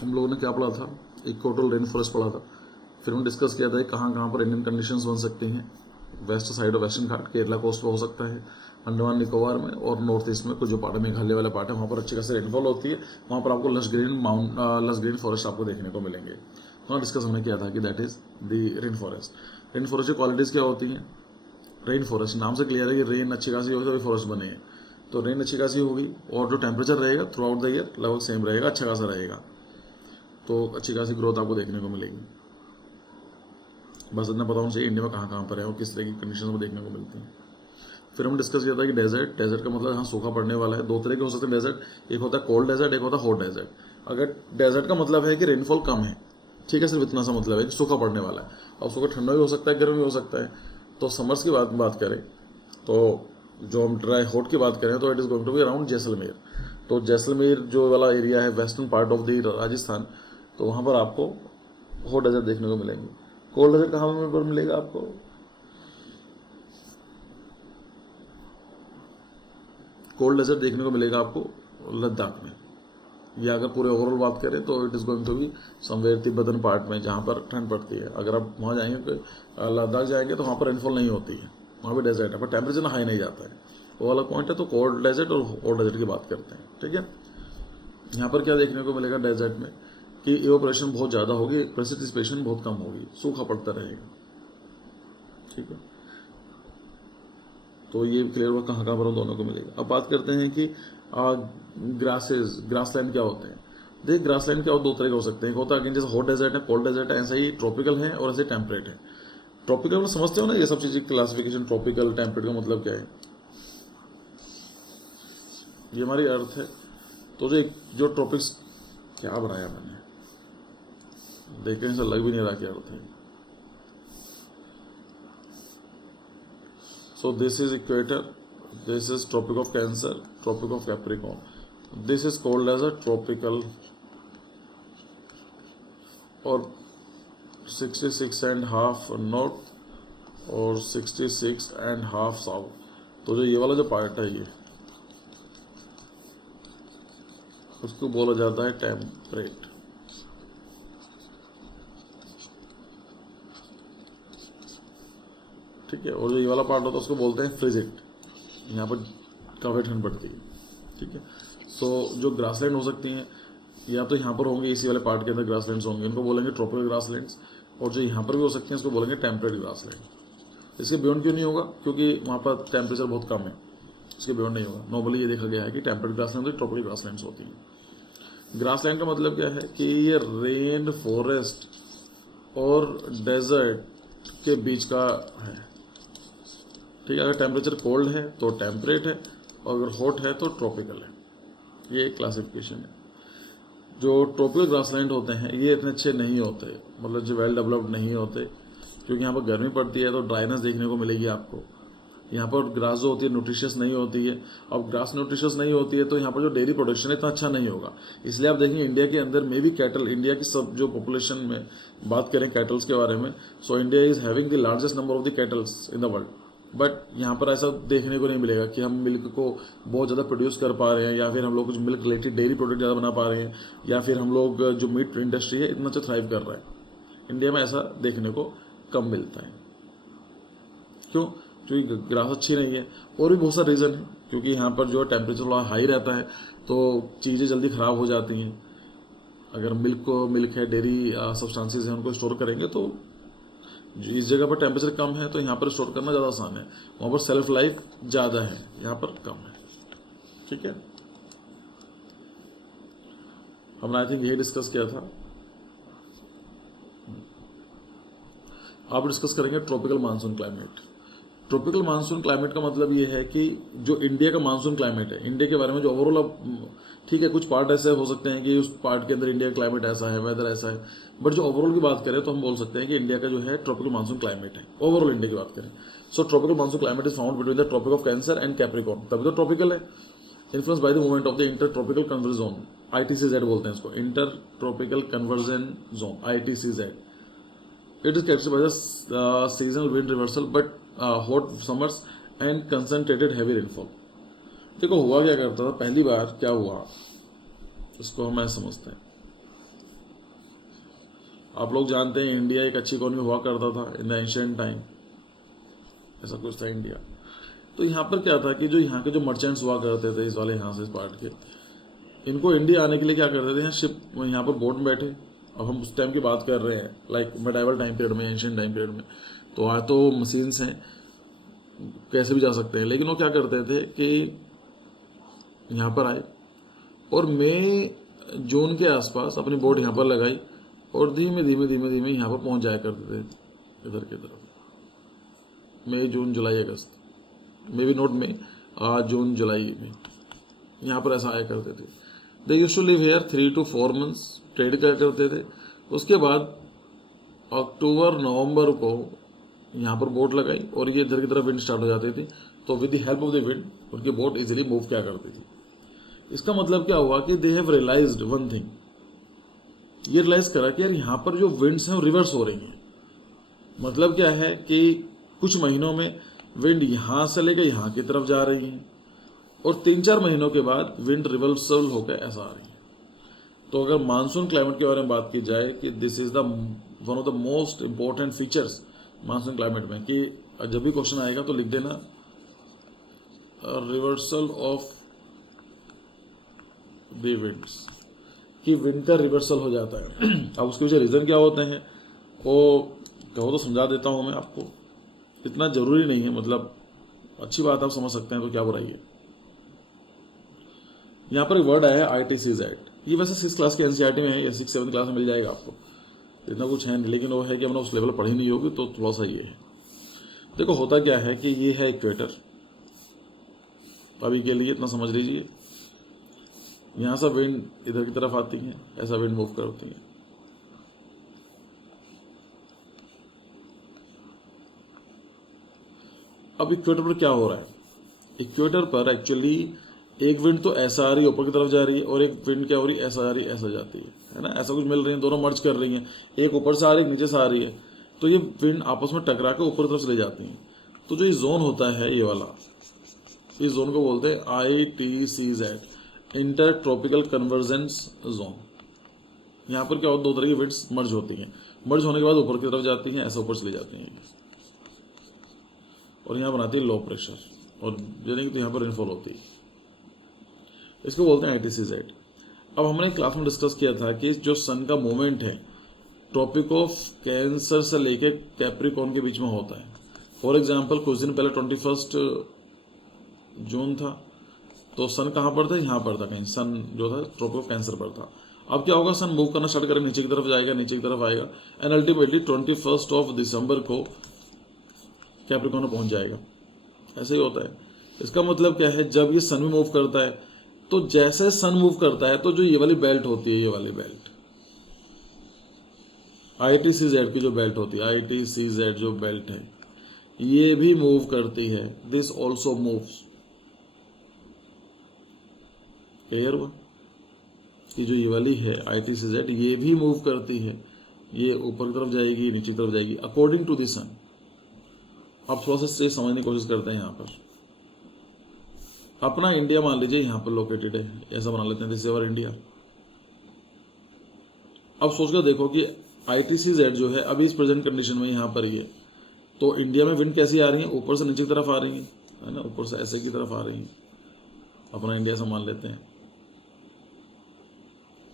हम लोगों ने क्या पढ़ा था, इक्वेटोरियल रेन फॉरेस्ट पढ़ा था। फिर हमने डिस्कस किया था कहाँ कहाँ पर इंडियन कंडीशंस बन सकती हैं। West side of Western Ghat, Kerala coast पर हो सकता है, अंडमान निकोबार में, और नॉर्थ ईस्ट में कुछ जो पार्ट है, मेघालय वाला पार्ट है, वहाँ पर अच्छी खासी रेनफॉल होती है। वहाँ पर आपको लस ग्रीन फॉरेस्ट आपको देखने को मिलेंगे। वहाँ डिस्कस हमने किया था कि that is the rain forest. Rain forest की क्वालिटीज़ क्या होती हैं? रेन फॉरेस्ट नाम से क्लियर है कि रेन अच्छी खासी होगी तभी फॉरेस्ट बने हैं। तो रेन अच्छी खासी होगी और जो टेम्परेचर रहेगा थ्रू आउट द ईयर लगभग सेम रहेगा, अच्छा खासा रहेगा, तो अच्छी खासी ग्रोथ आपको देखने को मिलेगी। बस इतना पता होना चाहिए इंडिया में कहाँ कहाँ पर है और किस तरह की कंडीशन में देखने को मिलती हैं। फिर हम डिस्कस किया था कि डेजर्ट का मतलब यहाँ सूखा पड़ने वाला है। दो तरह के हो सकते हैं डेजर्ट, एक होता है कोल्ड डेजर्ट, एक होता है हॉट डेजर्ट। अगर डेजर्ट का मतलब है कि रेनफॉल कम है, ठीक है, सिर्फ इतना सा मतलब है कि सूखा पड़ने वाला है। अब सूखा ठंडा भी हो सकता है, गर्म भी हो सकता है। तो समर्स की बात करें तो जो हम ड्राई हॉट की बात करें तो it is going to be around Jaisalmer. तो जैसलमेर जो वाला एरिया है western part of the Rajasthan, तो वहाँ पर आपको हॉट डेजर्ट देखने को मिलेंगे। कोल्ड डेजर्ट कहाँ पर मिलेगा आपको? कोल्ड डेजर्ट देखने को मिलेगा आपको लद्दाख में। या अगर पूरे ओवरऑल बात करें तो it is going to be somewhere Tibetan part में, जहाँ पर ठंड पड़ती है। अगर आप वहाँ जाएंगे, लद्दाख जाएंगे, तो वहाँ पर रेनफॉल नहीं होती है, वहाँ भी डेजर्ट है, पर टेम्परेचर हाई नहीं जाता है। वो वाला पॉइंट है। तो कोल्ड डेजर्ट और हॉट डेजर्ट की बात करते हैं, ठीक है। यहाँ पर क्या देखने को मिलेगा डेजर्ट में कि इवेपोरेशन बहुत ज़्यादा होगी, प्रेसिपिटेशन बहुत कम होगी, सूखा पड़ता रहेगा, ठीक है। तो ये क्लियर हुआ कहाँ कहाँ पर दोनों को मिलेगा। अब बात करते हैं कि ग्रासलैंड क्या होते हैं। देख, ग्रासलैंड क्या हो, दो तरह के हो सकते हैं। एक होता है कि जैसे हॉट डेजर्ट है, कोल्ड डेजर्ट है, ऐसा ही ट्रॉपिकल है और ऐसे टेम्परेट है। ट्रॉपिकल में समझते हो ना ये सब चीज़ें, क्लासिफिकेशन ट्रॉपिकल टेम्परेट का मतलब क्या है? ये हमारी अर्थ है। तो जो ट्रॉपिक्स, क्या बनाया मैंने, देखने से लग भी नहीं रहा क्या अर्थ है। So this is equator, this is tropic of Cancer, tropic of Capricorn. This is called as a tropical और 66.5 नॉर्थ और 66.5 साउथ। तो जो ये वाला जो पार्ट है ये, उसको बोला जाता है टेम्परेट। ठीक है। और जो ये वाला पार्ट होता है उसको बोलते हैं फ्रिजिड, यहाँ पर काफ़ी ठंड पड़ती है, ठीक है। सो जो ग्रासलैंड हो सकती हैं, या तो यहाँ पर होंगे, इसी वाले पार्ट के अंदर ग्रासलैंड्स होंगे, इनको बोलेंगे ट्रॉपिकल ग्रासलैंड्स। और जो यहाँ पर भी हो सकते हैं इसको बोलेंगे टेम्परेट ग्रासलैंड। इसके बियॉन्ड क्यों नहीं होगा? क्योंकि वहाँ पर टेम्परेचर बहुत कम है, इसके बियॉन्ड नहीं होगा। नॉर्मली ये देखा गया है कि टेम्परेट ग्रासलैंड तो ट्रॉपिकल ग्रासलैंड्स होती हैं। ग्रासलैंड का मतलब क्या है कि ये रेन फॉरेस्ट और डेजर्ट के बीच का है, ठीक है। अगर टेम्परेचर कोल्ड है तो टेम्परेट है, और अगर हॉट है तो ट्रॉपिकल है। ये एक क्लासिफिकेशन है। जो ट्रॉपिकल ग्रासलैंड होते हैं ये इतने अच्छे नहीं होते, मतलब जो वेल डेवलप्ड नहीं होते, क्योंकि यहाँ पर गर्मी पड़ती है तो ड्राइनेस देखने को मिलेगी आपको। यहाँ पर ग्रास जो होती है न्यूट्रिशियस नहीं होती है। अब ग्रास न्यूट्रिशियस नहीं होती है तो यहाँ पर जो डेयरी प्रोडक्शन है इतना अच्छा नहीं होगा। इसलिए आप देखेंगे इंडिया के अंदर में भी कैटल, इंडिया की सब जो पॉपुलेशन में बात करें कैटल्स के बारे में, so India is having the largest number of the kettles in the world. But यहाँ पर ऐसा देखने को नहीं मिलेगा कि हम मिल्क को बहुत ज़्यादा प्रोड्यूस कर पा रहे हैं, या फिर हम लोग कुछ मिल्क रिलेटेड डेयरी प्रोडक्ट ज़्यादा बना पा रहे हैं, या फिर हम लोग जो मीट इंडस्ट्री है इतना अच्छा थ्राइव कर रहा है। इंडिया में ऐसा देखने को कम मिलता है। क्यों? क्योंकि ग्रास अच्छी नहीं है, और भी बहुत सारे रीज़न है। क्योंकि यहाँ पर जो टेम्परेचर थोड़ा हाई रहता है तो चीज़ें जल्दी ख़राब हो जाती हैं। अगर मिल्क है, डेयरी सब्सटेंसेस हैं, उनको स्टोर करेंगे तो इस जगह पर टेम्परेचर कम है तो यहाँ पर स्टोर करना ज़्यादा आसान है, वहाँ पर सेल्फ लाइफ ज़्यादा है, यहाँ पर कम है, ठीक है। हमने आई थिंक यही डिस्कस किया था। आप डिस्कस करेंगे tropical monsoon climate. Tropical monsoon climate का मतलब ये है कि जो इंडिया का मानसून क्लाइमेट है, इंडिया के बारे में जो ओवरऑल, अब ठीक है कुछ पार्ट ऐसे हो सकते हैं कि उस पार्ट के अंदर इंडिया का क्लाइमेट ऐसा है, वेदर ऐसा है, बट जो ओवरऑल की बात करें तो हम बोल सकते हैं कि इंडिया का जो है ट्रॉपिकल मानसून क्लाइमेट है। ओवरऑल इंडिया की बात करें so tropical monsoon climate is found between the tropic of cancer and capricorn, तभी तो ट्रॉपिकल है। Influence by the movement of the inter tropical convergence zone, ITCZ बोलते हैं इसको, inter tropical convergence zone, ITCZ। It is characterized by the seasonal wind reversal but hot summers and concentrated heavy rainfall। देखो हुआ क्या करता था, पहली बार क्या हुआ इसको हम ऐसे समझते हैं आप लोग जानते हैं इंडिया एक अच्छी इकोनॉमी हुआ करता था इन द एंशिएंट टाइम, ऐसा कुछ था इंडिया। तो यहाँ पर क्या था कि जो यहाँ के जो मर्चेंट्स हुआ करते थे इस वाले यहाँ से इस पार्ट के, इनको इंडिया आने के लिए क्या करते थे, यहाँ शिप यहाँ पर बोट में बैठे। अब हम उस टाइम की बात कर रहे हैं लाइक मेडाइवल टाइम पीरियड में, एंशिएंट टाइम पीरियड में। तो आज तो मशीन्स हैं, कैसे भी जा सकते हैं, लेकिन वो क्या करते थे कि यहाँ पर आए और मई जून के आसपास अपनी बोट यहाँ पर लगाई और धीमे धीमे धीमे धीमे यहाँ पर पहुँच जाया करते थे इधर की तरफ। मई जून जुलाई अगस्त, मे बी नॉट मई, जून जुलाई में यहाँ पर ऐसा आया करते थे। They used to live here 3 to 4 months, trade कर करते थे। उसके बाद अक्टूबर नवंबर को यहाँ पर बोट लगाई और ये इधर की तरफ विंड स्टार्ट हो जाती थी, तो with the help of the wind उनकी बोट इजीली मूव क्या करती थी। इसका मतलब क्या हुआ कि they have realised one thing, ये रियलाइज करा कि यार यहाँ पर जो विंड्स हैं वो रिवर्स हो रही हैं। मतलब क्या है कि कुछ महीनों में विंड यहाँ से लेकर यहाँ की तरफ जा रही हैं और 3-4 महीनों के बाद विंड रिवर्सल होकर ऐसा आ रही है। तो अगर मानसून क्लाइमेट के बारे में बात की जाए कि this is the one of the most important features monsoon climate में, कि जब भी क्वेश्चन आएगा तो लिख देना रिवर्सल ऑफ द विंड्स, कि विंड का रिवर्सल हो जाता है। अब उसके पीछे रीज़न क्या होते हैं वो कहो तो समझा देता हूँ मैं आपको, इतना ज़रूरी नहीं है, मतलब अच्छी बात आप समझ सकते हैं तो क्या बुराई है। यहाँ पर एक वर्ड आया है ITCZ, ये वैसे 6th क्लास के NCERT में है या 6th-7th क्लास में मिल जाएगा आपको, इतना कुछ है नहीं, लेकिन वो है कि हमने उस लेवल पर पढ़ी नहीं होगी तो थोड़ा सा ये है। देखो होता क्या है कि ये है इक्वेटर, अभी के लिए इतना समझ लीजिए। यहाँ से विंड इधर की तरफ आती है, ऐसा विंड मूव करती है। अब इक्वेटर पर क्या हो रहा है, इक्वेटर पर एक्चुअली एक विंड तो ऐसा आ रही है ऊपर की तरफ जा रही है और एक विंड क्या हो रही है ऐसा आ रही है ऐसा जाती है ना, ऐसा कुछ मिल रही है, दोनों मर्ज कर रही हैं, एक ऊपर से आ रही है नीचे से आ रही है, तो ये विंड आपस में टकरा के ऊपर की तरफ चली जाती हैं। तो जो ये जोन होता है ये वाला, इस जोन को बोलते हैं ITCZ, inter tropical convergence zone. यहाँ पर क्या होता है, 2 तरह की विंड्स मर्ज होती हैं, मर्ज होने के बाद ऊपर की तरफ जाती हैं, ऐसा ऊपर चली जाती हैं और यहाँ बनाती है लो प्रेशर, और यानी कि तो यहाँ पर रेनफॉल होती है, इसको बोलते हैं ITCZ। अब हमने क्लास में डिस्कस किया था कि जो सन का मूवमेंट है ट्रॉपिक ऑफ कैंसर से लेके कैप्रिकॉर्न के बीच में होता है। फॉर एग्जांपल कुछ दिन पहले 21 जून था, तो सन कहाँ पर था, यहाँ पर था कहीं, सन जो था ट्रॉपिक ऑफ कैंसर पर था। अब क्या होगा, सन मूव करना स्टार्ट करेगा, नीचे की तरफ जाएगा, नीचे की तरफ आएगा एंड अल्टीमेटली 21 दिसंबर को कैप्रिकॉर्न में पहुंच जाएगा। ऐसे ही होता है। इसका मतलब क्या है, जब ये सन में मूव करता है तो जैसे सन मूव करता है तो जो ये वाली बेल्ट होती है, ये वाली बेल्ट ITCZ की जो बेल्ट होती है, ITCZ जो बेल्ट है ये भी मूव करती है। दिस ऑल्सो मूव्स, क्लियर हुआ कि जो ये वाली है ITCZ ये भी मूव करती है, ये ऊपर की तरफ जाएगी, नीचे की तरफ जाएगी अकॉर्डिंग टू द सन। आप थोड़ा सा समझने की कोशिश करते हैं। यहाँ पर अपना इंडिया मान लीजिए यहाँ पर लोकेटेड है, ऐसा बना लेते हैं दिस इज अवर इंडिया। अब सोचकर देखो कि ITCZ जो है अभी इस प्रेजेंट कंडीशन में यहाँ पर ही है, तो इंडिया में विंड कैसी आ रही है, ऊपर से नीचे की तरफ आ रही है ना, ऊपर से ऐसे की तरफ आ रही है। अपना इंडिया से मान लेते हैं,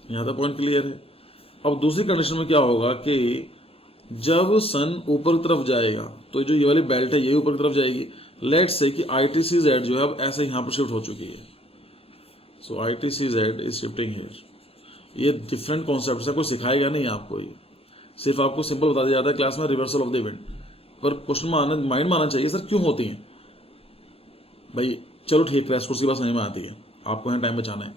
यहाँ तक पॉइंट क्लियर है। अब दूसरी कंडीशन में क्या होगा कि जब सन ऊपर की तरफ जाएगा तो जो ये वाली बेल्ट है ये ऊपर की तरफ जाएगी। लेट्स से कि ITCZ जो है अब ऐसे यहाँ पर शिफ्ट हो चुकी है, सो ITCZ इज शिफ्टिंग हियर। ये डिफरेंट कॉन्सेप्ट है, कोई सिखाएगा नहीं आपको, ये सिर्फ आपको सिंपल बता दिया जाता है क्लास में रिवर्सल ऑफ द विंड। पर क्वेश्चन में आना माइंड में आना चाहिए सर क्यों होती हैं भाई। चलो ठीक, क्रैश कोर्स की बात समझ में आती है, आपको यहाँ टाइम बचाना है,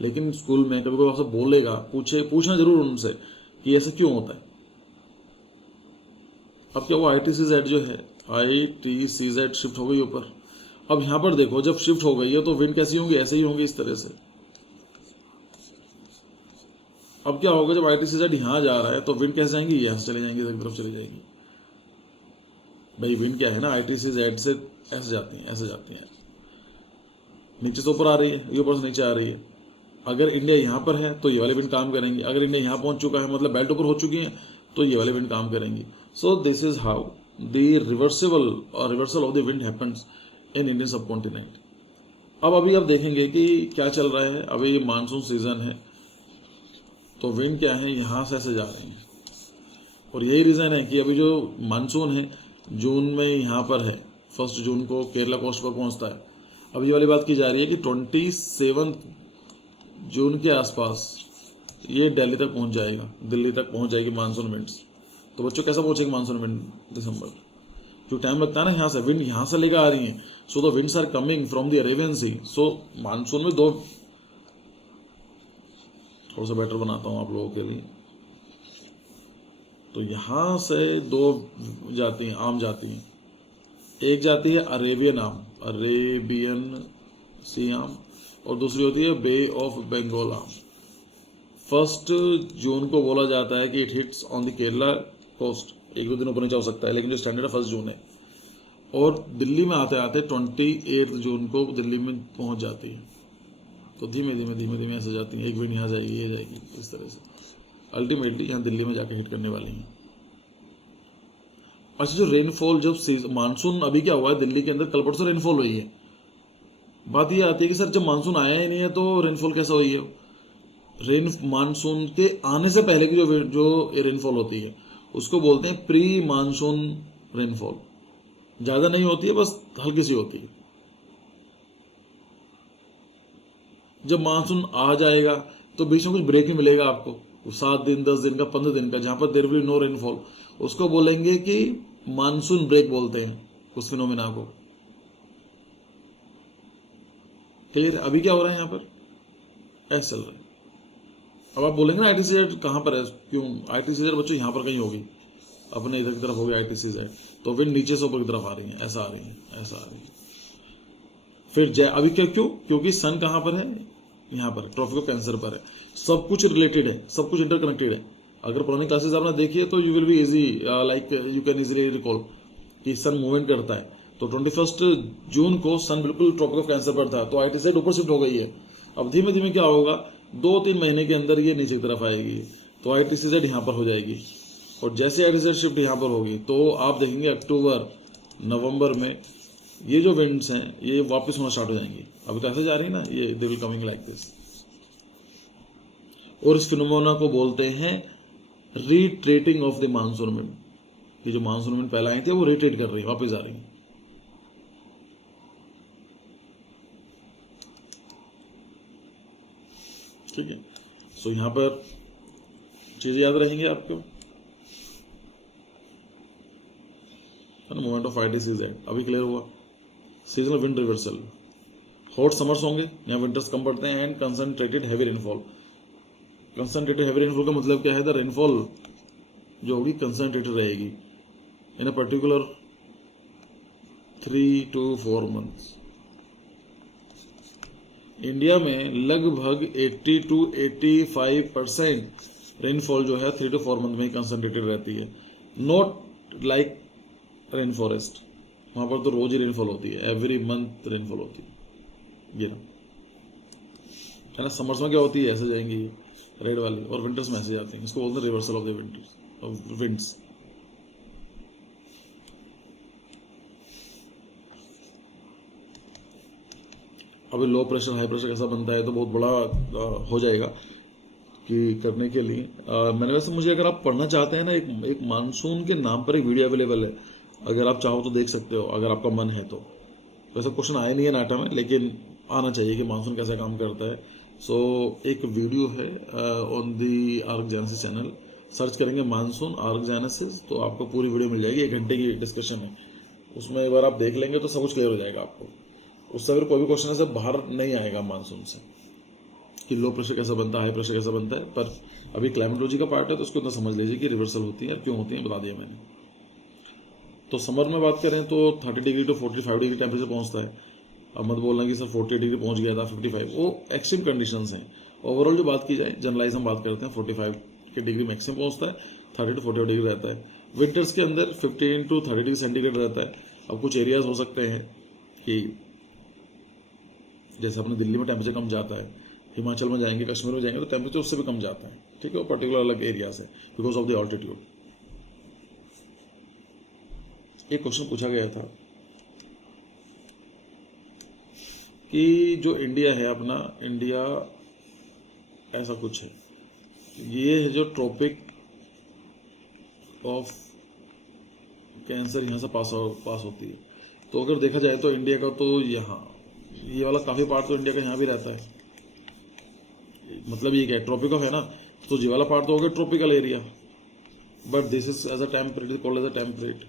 लेकिन स्कूल में कभी कोई आपसे बोलेगा, पूछना जरूर उनसे कि ऐसा क्यों होता है। अब क्या वो ITCZ जो है ITCZ शिफ्ट हो गई ऊपर। अब यहाँ पर देखो जब शिफ्ट हो गई है तो विंड कैसी होंगी, ऐसे ही होंगी इस तरह से। अब क्या होगा, जब ITCZ यहाँ जा रहा है तो विंड कैसे जाएंगी, यहाँ से चले जाएंगी, इधर की तरफ चली जाएगी। भाई विंड क्या है ना, ITCZ से ऐसे जाती हैं, ऐसे जाती हैं, नीचे से ऊपर आ रही है, ये ऊपर से नीचे आ रही है, अगर इंडिया यहाँ पर है तो ये वाले विंड काम करेंगे, अगर इंडिया यहाँ पहुंच चुका है मतलब बेल्ट ऊपर हो चुकी है तो ये वाले विंड काम करेंगी. So this is how the reversal of the wind happens in Indian सब कॉन्टिनेंट. अब अभी आप देखेंगे कि क्या चल रहा है. अभी ये मानसून सीजन है तो विंड क्या है यहाँ से ऐसे जा रहे हैं और यही रीज़न है कि अभी जो मानसून है जून में यहाँ पर है, 1 जून को केरला कोस्ट पर पहुँचता है. अब ये वाली बात की जा रही है कि 27 जून के आसपास ये दिल्ली तक पहुँच जाएगा, दिल्ली तक पहुँच जाएगी मानसून विंड्स. तो बच्चों कैसा पहुँचेगी मानसून विंड दिसंबर? जो टाइम लगता है ना यहाँ से, विंड यहाँ से लेकर आ रही है. So the winds are coming from the Arabian Sea. So monsoon में दो, थोड़ा सा बेटर बनाता हूँ आप लोगों के लिए. तो यहाँ से दो जाती हैं, आम जाती हैं. एक जाती है अरेबियन आम, अरेबियन सी आम, और दूसरी होती है बे ऑफ बंगाल आम. 1 जून को बोला जाता है कि it hits on the Kerala coast. 1-2 दिन ऊपर नीचे हो सकता है लेकिन जो स्टैंडर्ड 1 जून है. और दिल्ली में आते आते 28 जून को दिल्ली में पहुंच जाती है. तो धीमे धीमे ऐसे जाती है. एक विंड यहाँ जाएगी, ये जाएगी, इस तरह से अल्टीमेटली यहाँ दिल्ली में जाके हिट करने वाली हैं. अच्छा, जो रेनफॉल, जब मानसून अभी क्या हुआ है दिल्ली के अंदर, कल परसों रेनफॉल हुई है. बात ये आती है कि सर जब मानसून आया ही नहीं है तो रेनफॉल कैसा हुई है? मानसून के आने से पहले की जो रेनफॉल होती है उसको बोलते हैं प्री मानसून रेनफॉल. ज्यादा नहीं होती है, बस हल्की सी होती है. जब मानसून आ जाएगा तो बीच में कुछ ब्रेक ही मिलेगा आपको, 7 दिन, 10 दिन का, 15 दिन का, जहां पर there will be no rainfall. उसको बोलेंगे कि मानसून ब्रेक बोलते हैं उस फिनोमिना को. क्लियर? अभी क्या हो रहा है यहाँ पर? ऐसा चल रहा है. अब आप बोलेंगे ना ITCZ कहाँ पर है, क्यों? ITCZ बच्चों यहाँ पर कहीं होगी, अपने इधर की तरफ होगी ITCZ. तो विंड नीचे से ऊपर की तरफ आ रही है, ऐसा आ रही है, ऐसा आ रही है. फिर अभी क्या, क्यों? क्योंकि सन कहाँ पर है? यहाँ पर ट्रॉपिक ऑफ कैंसर पर है. सब कुछ रिलेटेड है, सब कुछ इंटरकनेक्टेड है. अगर पुरानी क्लासेस आपने देखी है तो you will be easy, like you can easily recall कि सन मूवमेंट करता है. तो 21 जून को सन बिल्कुल ट्रॉपिक ऑफ कैंसर पर था तो ITCZ ऊपर शिफ्ट हो गई है. अब धीमे धीमे क्या होगा, 2-3 महीने के अंदर ये नीचे की तरफ आएगी तो ITCZ यहाँ पर हो जाएगी. और जैसे ITCZ शिफ्ट यहाँ पर होगी तो आप देखेंगे अक्टूबर नवंबर में ये जो विंड्स हैं ये वापस होना स्टार्ट हो जाएंगी. अभी तो ऐसे जा रही है ना, ये they will coming like this. और इस फिनोमेना को बोलते हैं retreating of the monsoon wind. ये जो मानसून विंड पहले आई थी वो रिट्रेट कर रही है, वापस आ रही है. ठीक है. सो यहां पर चीजें याद रहेंगे आपको. मोमेंट ऑफ ITCZ अभी क्लियर हुआ. Seasonal wind reversal, hot summers होंगे, यहाँ विंटर्स कम पड़ते हैं, and concentrated heavy rainfall. Concentrated heavy rainfall का मतलब क्या है? द रेनफॉल जो होगी कंसंट्रेटेड रहेगी in a particular 3 to 4 months. India में लगभग 80 to 85% रेनफॉल जो है 3 to 4 मंथ में ही कंसंट्रेटेड रहती है. नॉट लाइक रेन फॉरेस्ट, वहां पर तो रोज ही रेनफॉल होती है, एवरी मंथ रेनफॉल होती है. ये ना है ना. समर्स में क्या होती है, ऐसे जाएंगी रेड वाली, और विंटर्स में ऐसे जाती हैं. इसको बोलते हैं reversal of the winters of winds. अभी लो प्रेशर हाई प्रेशर कैसा बनता है तो बहुत बड़ा हो जाएगा कि करने के लिए. मैंने वैसे, मुझे अगर आप पढ़ना चाहते हैं ना, एक मानसून के नाम पर एक वीडियो अवेलेबल है, अगर आप चाहो तो देख सकते हो, अगर आपका मन है तो. वैसे क्वेश्चन आया नहीं है नाटा में, लेकिन आना चाहिए कि मानसून कैसा काम करता है. सो एक वीडियो है ऑन दी आर्कजेनेसिस चैनल, सर्च करेंगे मानसून आर्कजेनेसिस तो आपको पूरी वीडियो मिल जाएगी. 1 घंटे की डिस्कशन है, उसमें एक बार आप देख लेंगे तो सब कुछ क्लियर हो जाएगा आपको. उससे अगर कोई भी क्वेश्चन है बाहर नहीं आएगा मानसून से कि लो प्रेशर कैसा बनता है, हाई प्रेशर कैसा बनता है. पर अभी क्लाइमेटोलॉजी का पार्ट है तो उसको इतना समझ लीजिए कि रिवर्सल होती है और क्यों होती है, बता दिया मैंने. तो समर में बात करें तो 30 डिग्री to 45 डिग्री टेम्परेचर पहुंचता है. अब मत बोलना कि सर 40 डिग्री पहुंच गया था, 55, वो एक्सट्रीम कंडीशंस हैं. ओवरऑल जो बात की जाए, जनरलाइज हम बात करते हैं, 45 के डिग्री मैक्सिमम पहुंचता है, 30 to 45 डिग्री रहता है. विंटर्स के अंदर 15 to 30 डिग्री सेंटीग्रेड रहता है. अब कुछ एरियाज हो सकते हैं कि जैसे अपने दिल्ली में टेम्परेचर कम जाता है, हिमाचल में जाएंगे, कश्मीर में जाएंगे तो टेम्परेचर उससे भी कम जाता है, ठीक है, वो पर्टिकुलर अलग एरिया से, बिकॉज ऑफ द ऑल्टीट्यूड। एक क्वेश्चन पूछा गया था कि जो इंडिया है अपना, इंडिया ऐसा कुछ है, ये है जो ट्रॉपिक ऑफ कैंसर यहाँ से पास होती है। तो अगर देखा जाए तो इंडिया का तो यहाँ ये वाला काफ़ी पार्ट तो इंडिया का यहाँ भी रहता है। मतलब ये क्या है, ट्रॉपिक ऑफ है ना, तो ये वाला पार्ट तो हो गया tropical area, but this is as a temperate, called as a temperate.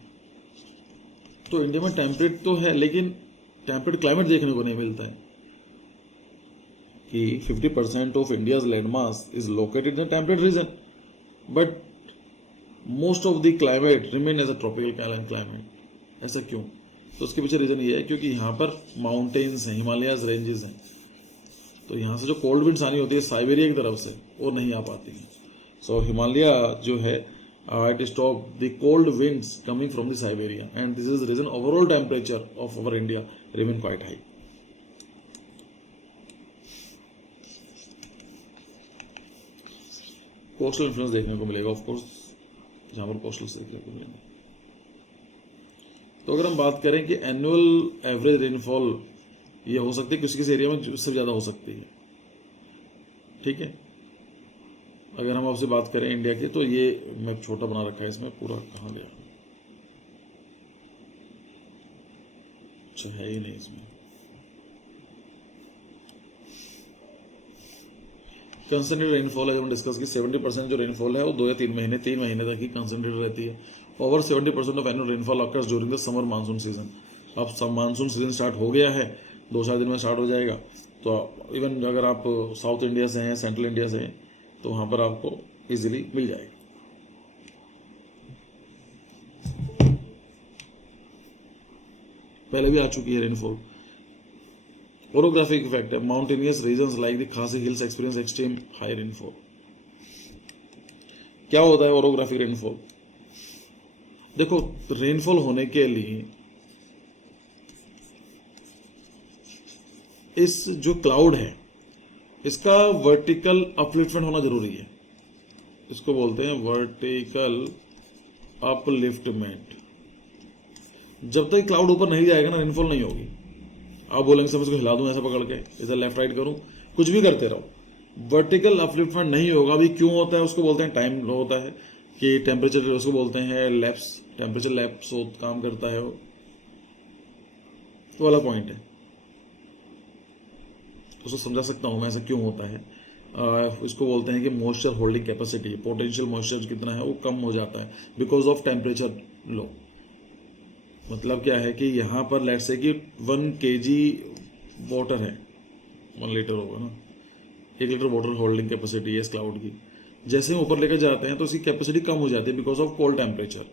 तो इंडिया में टेम्परेट तो है, लेकिन टेम्परेट क्लाइमेट देखने को नहीं मिलता है कि 50% of India's land mass is located in temperate region, but most of the climate remain as a tropical climate. ऐसा क्यों? तो उसके पीछे रीजन ये है क्योंकि यहाँ पर माउंटेन्स हैं, हिमालयाज रेंजेस हैं, तो यहाँ से जो कोल्ड विंड्स आनी होती है साइबेरिया की तरफ से, वो नहीं आ पाती हैं। सो हिमालय जो है it stop the cold winds coming from the Siberia, and this is region overall temperature of our India remain quite high. Coastal influence देखने को मिलेगा ऑफ कोर्स, जहाँ पर कोस्टल देखने को मिलेंगे। तो अगर हम बात करें कि एनुअल एवरेज रेनफॉल ये हो सकती है, किसी किसी एरिया में उससे ज़्यादा हो सकती है, ठीक है। अगर हम आपसे बात करें इंडिया की, तो ये मैप छोटा बना रखा है, इसमें पूरा कहाँ गया, अच्छा है ही नहीं इसमें। कंसंट्रेटेड रेनफॉल है, जो हम डिस्कस की 70% जो रेनफॉल है वो 2 या 3 महीने तक ही कंसंट्रेटेड रहती है। Over 70% of annual rainfall occurs during the summer monsoon season. अब सब मानसून सीजन स्टार्ट हो गया है, 2-4 दिन में स्टार्ट हो जाएगा। तो इवन अगर आप साउथ इंडिया से हैं, सेंट्रल इंडिया से हैं, तो वहाँ पर आपको इजीली मिल जाएगी। पहले भी आ चुकी है रेनफॉल। ओरोग्राफिक इफेक्ट है, माउंटेनियस रीजन्स लाइक द खासी hills experience extreme high rainfall. क्या होता है ओरोग्राफिक रेनफॉल? देखो, रेनफॉल होने के लिए इस जो क्लाउड है इसका वर्टिकल अपलिफ्टमेंट होना जरूरी है। इसको बोलते हैं वर्टिकल अपलिफ्टमेंट। जब तक क्लाउड ऊपर नहीं जाएगा ना, रेनफॉल नहीं होगी। आप बोलेंगे सर मैं इसको हिला दूं ऐसा पकड़ के, इधर लेफ्ट राइट करूं, कुछ भी करते रहो, वर्टिकल अपलिफ्टमेंट नहीं होगा। अभी क्यों होता है उसको बोलते हैं टाइम होता है कि टेम्परेचर, उसको बोलते हैं लैप्स, टेम्परेचर लैप्स काम करता है वो वाला पॉइंट है। उसको समझा सकता हूँ मैं ऐसा क्यों होता है। इसको बोलते हैं कि moisture holding capacity, potential moisture कितना है वो कम हो जाता है बिकॉज ऑफ टेम्परेचर लो। मतलब क्या है कि यहाँ पर लेट्स से कि 1 kg वाटर है, 1 लीटर होगा ना, 1 लीटर वाटर होल्डिंग कैपेसिटी है इस क्लाउड की। जैसे हम ऊपर लेकर जाते हैं तो इसकी कैपेसिटी कम हो जाती है बिकॉज ऑफ कोल्ड टेम्परेचर।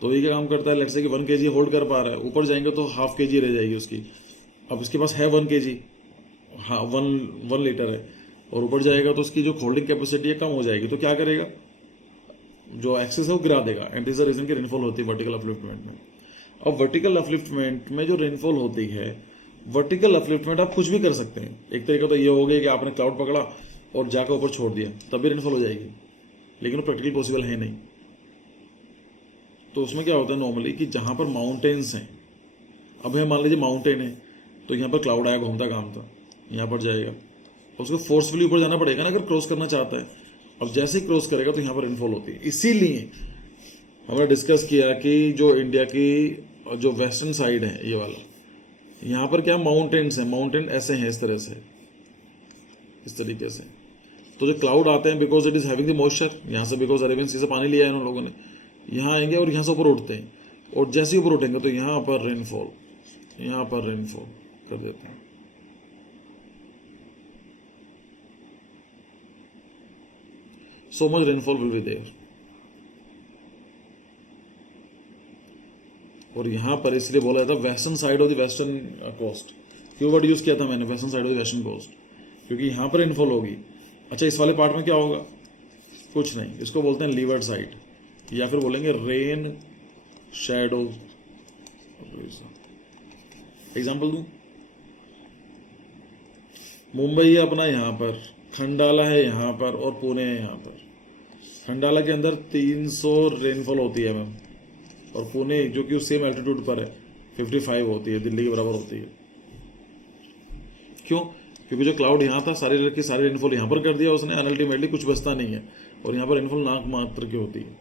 तो ये क्या काम करता है, लेट्स से कि 1 kg होल्ड कर पा रहा है, ऊपर जाएंगे तो ½ kg रह जाएगी उसकी। अब इसके पास है 1 kg, हाँ 1 लीटर है, और ऊपर जाएगा तो उसकी जो होल्डिंग कैपेसिटी है कम हो जाएगी। तो क्या करेगा, जो एक्सेस है वो गिरा देगा, and this is the reason की रेनफॉल होती है वर्टिकल अपलिफ्टमेंट में। अब वर्टिकल अपलिफ्टमेंट में जो रेनफॉल होती है, वर्टिकल अपलिफ्टमेंट आप कुछ भी कर सकते हैं। एक तरीका तो ये हो गया कि आपने क्लाउड पकड़ा और जाकर ऊपर छोड़ दिया, तब भी रेनफॉल हो जाएगी, लेकिन वो प्रैक्टिकल पॉसिबल है नहीं। तो उसमें क्या होता है नॉर्मली कि जहाँ पर माउंटेन्स हैं, अब है मान लीजिए माउंटेन है, तो यहाँ पर क्लाउड आया घूमता घामता यहाँ पर जाएगा, उसको फोर्सफुली ऊपर जाना पड़ेगा ना अगर क्रॉस करना चाहता है। अब जैसे ही क्रॉस करेगा तो यहाँ पर रेनफॉल होती है। इसीलिए हमने डिस्कस किया कि जो इंडिया की जो वेस्टर्न साइड है ये वाला, यहाँ पर क्या माउंटेन्स हैं, माउंटेन ऐसे हैं इस तरह से, इस तरीके से। तो जो क्लाउड आते हैं because it is having the moisture, यहाँ से बिकॉज अरेबियन सी से पानी लिया है उन लोगों ने, यहाँ आएंगे और यहाँ से ऊपर उठते हैं, और जैसे ही ऊपर उठेंगे तो यहाँ पर रेनफॉल, यहाँ पर रेनफॉल कर देते हैं। So much rainfall will be there। और यहाँ पर इसलिए बोला जाता है western side of the western coast. क्यों वर्ड यूज किया था मैंने, western side of the western coast, क्योंकि यहाँ पर रेनफॉल होगी। अच्छा, इस वाले पार्ट में क्या होगा, कुछ नहीं, इसको बोलते हैं लीवर्ड साइड, या फिर बोलेंगे रेन शैडो। एग्जाम्पल दूं, मुंबई है अपना यहाँ पर, खंडाला है यहाँ पर और पुणे है यहाँ पर। खंडाला के अंदर 300 रेनफॉल होती है मैम, और पुणे जो कि उस सेम एल्टीट्यूड पर है 55 होती है, दिल्ली के बराबर होती है। क्यों? क्योंकि जो क्लाउड यहाँ था सारी की सारी रेनफॉल यहाँ पर कर दिया उसने, अल्टीमेटली कुछ बचता नहीं है, और यहाँ पर रेनफॉल नाक मात्र की होती है।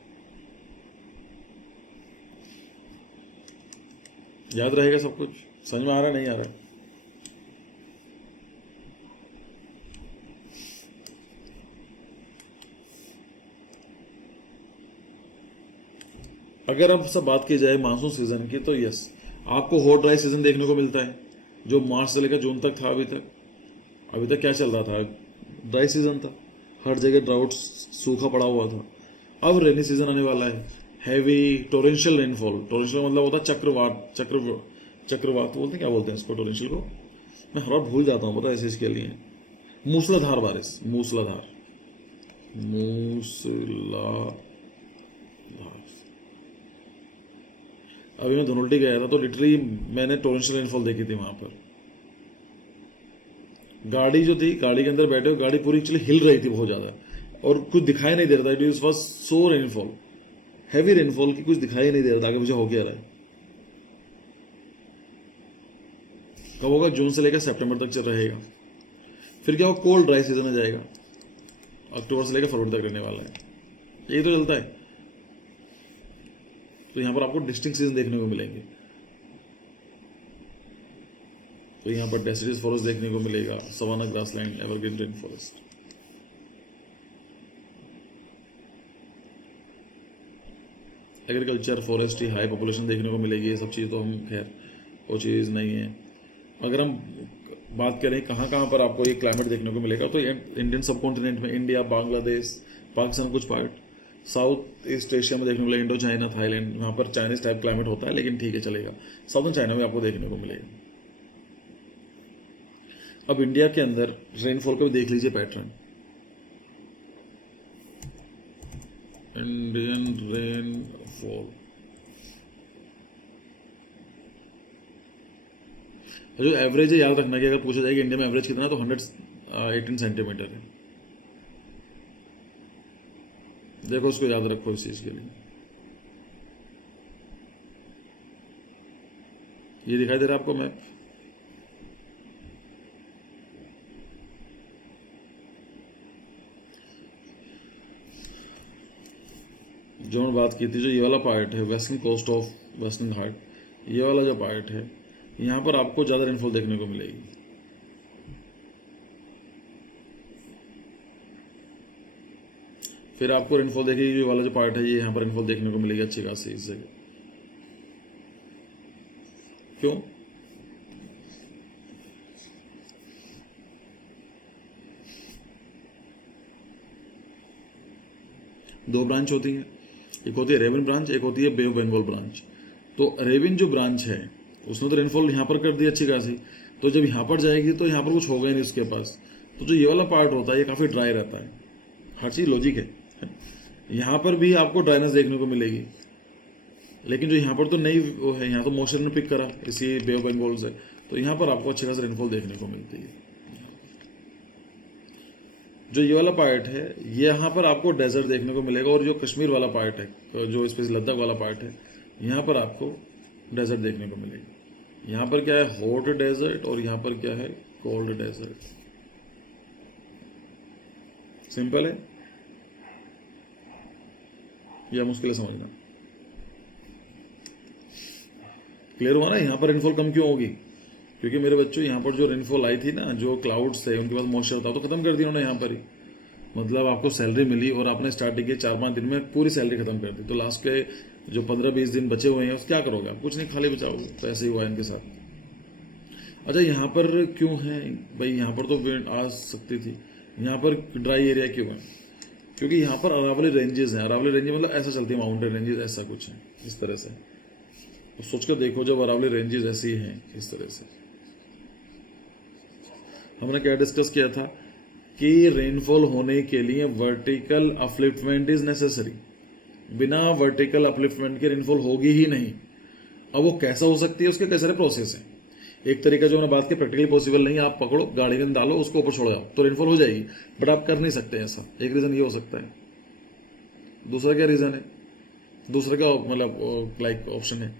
याद रहेगा सब कुछ? समझ में आ रहा नहीं आ रहा है? अगर अब सब बात की जाए मानसून सीजन की, तो यस, आपको हॉट ड्राई सीजन देखने को मिलता है, जो मार्च से लेकर जून तक था। अभी तक क्या चल रहा था? ड्राई सीजन था, हर जगह ड्राउट, सूखा पड़ा हुआ था। अब रेनी सीजन आने वाला है, हैवी टोरेंशियल रेनफॉल। टोरेंशियल मतलब होता है चक्रवात बोलते हैं, क्या बोलते हैं इसको टोरेंशियल को? मैं हर बार भूल जाता हूँ, पता है, ऐसे इसके लिए मूसलाधार बारिश, मूसलाधार। अभी मैं धनोल्टी गया था, तो लिटरली मैंने टोरेंशियल रेनफॉल देखी थी वहां पर। गाड़ी जो थी, गाड़ी के अंदर बैठे हो, गाड़ी पूरी एक्चुअली हिल रही थी बहुत ज्यादा, और कुछ दिखाई नहीं दे रहा था। It was so rainfall, heavy rainfall की कुछ दिखाई नहीं दे रहा था आगे मुझे हो क्या रहा है। कब होगा? जून से लेकर सितंबर तक चल रहेगा। फिर क्या हो, कोल्ड ड्राई सीजन आ जाएगा, अक्टूबर से लेकर फरवरी तक रहने वाला है। यही तो चलता है। तो यहाँ पर आपको डिस्टिंक्ट सीजन देखने को मिलेंगे। तो यहाँ पर डेसिडियस फॉरेस्ट देखने को मिलेगा, savanna grassland, evergreen rain forest. Agriculture, forestry, high population देखने को मिलेगी। ये सब चीज़ तो हम खैर वो चीज़ नहीं है। अगर हम बात करें कहाँ कहाँ पर आपको ये क्लाइमेट देखने को मिलेगा, तो इंडियन सब कॉन्टिनेंट में, इंडिया, बांग्लादेश, पाकिस्तान कुछ पार्ट, साउथ ईस्ट एशिया में देखने को मिलेगा, इंडो चाइना, थाईलैंड, वहाँ पर चाइनीज टाइप क्लाइमेट होता है, लेकिन ठीक है चलेगा। साउथर्न चाइना में आपको देखने को मिलेगा। अब इंडिया के अंदर रेनफॉल का भी देख लीजिए पैटर्न। इंडियन रेनफॉल, जो एवरेज है याद रखना कि अगर पूछा जाए कि इंडिया में एवरेज कितना है, तो 118 सेंटीमीटर है। देखो उसको याद रखो इस चीज के लिए। ये दिखाई दे रहा है आपको मैप? जो मैं बात की थी, जो ये वाला पार्ट है वेस्टर्न कोस्ट ऑफ वेस्टर्न घाट, ये वाला जो पार्ट है, यहाँ पर आपको ज़्यादा रेनफॉल देखने को मिलेगी। फिर आपको रेनफॉल देखिए, ये वाला जो पार्ट है, ये यहाँ पर रेनफॉल देखने को मिलेगी अच्छी खासी इस जगह। क्यों? दो ब्रांच होती है, एक होती है रेवन ब्रांच, एक होती है बे ऑफ बंगाल ब्रांच। तो रेवन जो ब्रांच है उसने तो रेनफॉल यहाँ पर कर दी अच्छी खासी, तो जब यहाँ पर जाएगी तो यहाँ पर कुछ होगा ही नहीं उसके पास। तो जो ये वाला पार्ट होता है ये काफ़ी ड्राई रहता है। हर चीज़ लॉजिक है। यहाँ पर भी आपको ड्राइनेस देखने को मिलेगी, लेकिन जो यहाँ पर तो नहीं वो है, यहाँ तो मॉइस्चर ने पिक करा इसी बे ऑफ बंगाल से, तो यहाँ पर आपको अच्छी खासी रेनफॉल देखने को मिलती है। जो ये वाला पार्ट है, ये यहाँ पर आपको डेजर्ट देखने को मिलेगा, और जो कश्मीर वाला पार्ट है, जो स्पेशली लद्दाख वाला पार्ट है, यहाँ पर आपको डेजर्ट देखने को मिलेगा। यहाँ पर क्या है? हॉट डेजर्ट, और यहाँ पर क्या है? Cold desert. सिंपल है या मुश्किल है समझना? क्लियर हुआ ना? यहाँ पर रेनफॉल कम क्यों होगी? क्योंकि मेरे बच्चों यहाँ पर जो रेनफॉल आई थी ना, जो क्लाउड्स थे उनके पास मॉइस्चर था, तो खत्म कर दिया उन्होंने यहाँ पर ही। मतलब आपको सैलरी मिली और आपने स्टार्टिंग के 4-5 दिन में पूरी सैलरी खत्म कर दी, तो लास्ट के जो 15-20 दिन बचे हुए हैं उस क्या करोगे आप? कुछ नहीं, खाली बचाओगे। तो ऐसे ही हुआ इनके साथ। अच्छा, यहाँ पर क्यों है भाई? यहाँ पर तो विंड आ सकती थी, यहाँ पर ड्राई एरिया क्यों है? क्योंकि यहाँ पर अरावली रेंजेस हैं। अरावली रेंजेस मतलब ऐसा चलती है, माउंटेन रेंजेस ऐसा कुछ है इस तरह से। तो सोच कर देखो, जब अरावली रेंजेस ऐसी हैं इस तरह से, हमने क्या डिस्कस किया था कि रेनफॉल होने के लिए वर्टिकल अपलिफ्टमेंट इज नेसेसरी। बिना वर्टिकल अपलिफ्टमेंट के रेनफॉल होगी ही नहीं। अब वो कैसा हो सकती है, उसके कई सारे प्रोसेस हैं। एक तरीका जो मैंने बात की प्रैक्टिकली पॉसिबल नहीं है, आप पकड़ो गाड़ी में डालो उसको ऊपर छोड़ जाओ तो रेनफॉल हो जाएगी, बट आप कर नहीं सकते ऐसा। एक रीज़न ये हो सकता है। दूसरा क्या रीज़न है, दूसरा क्या मतलब लाइक ऑप्शन है,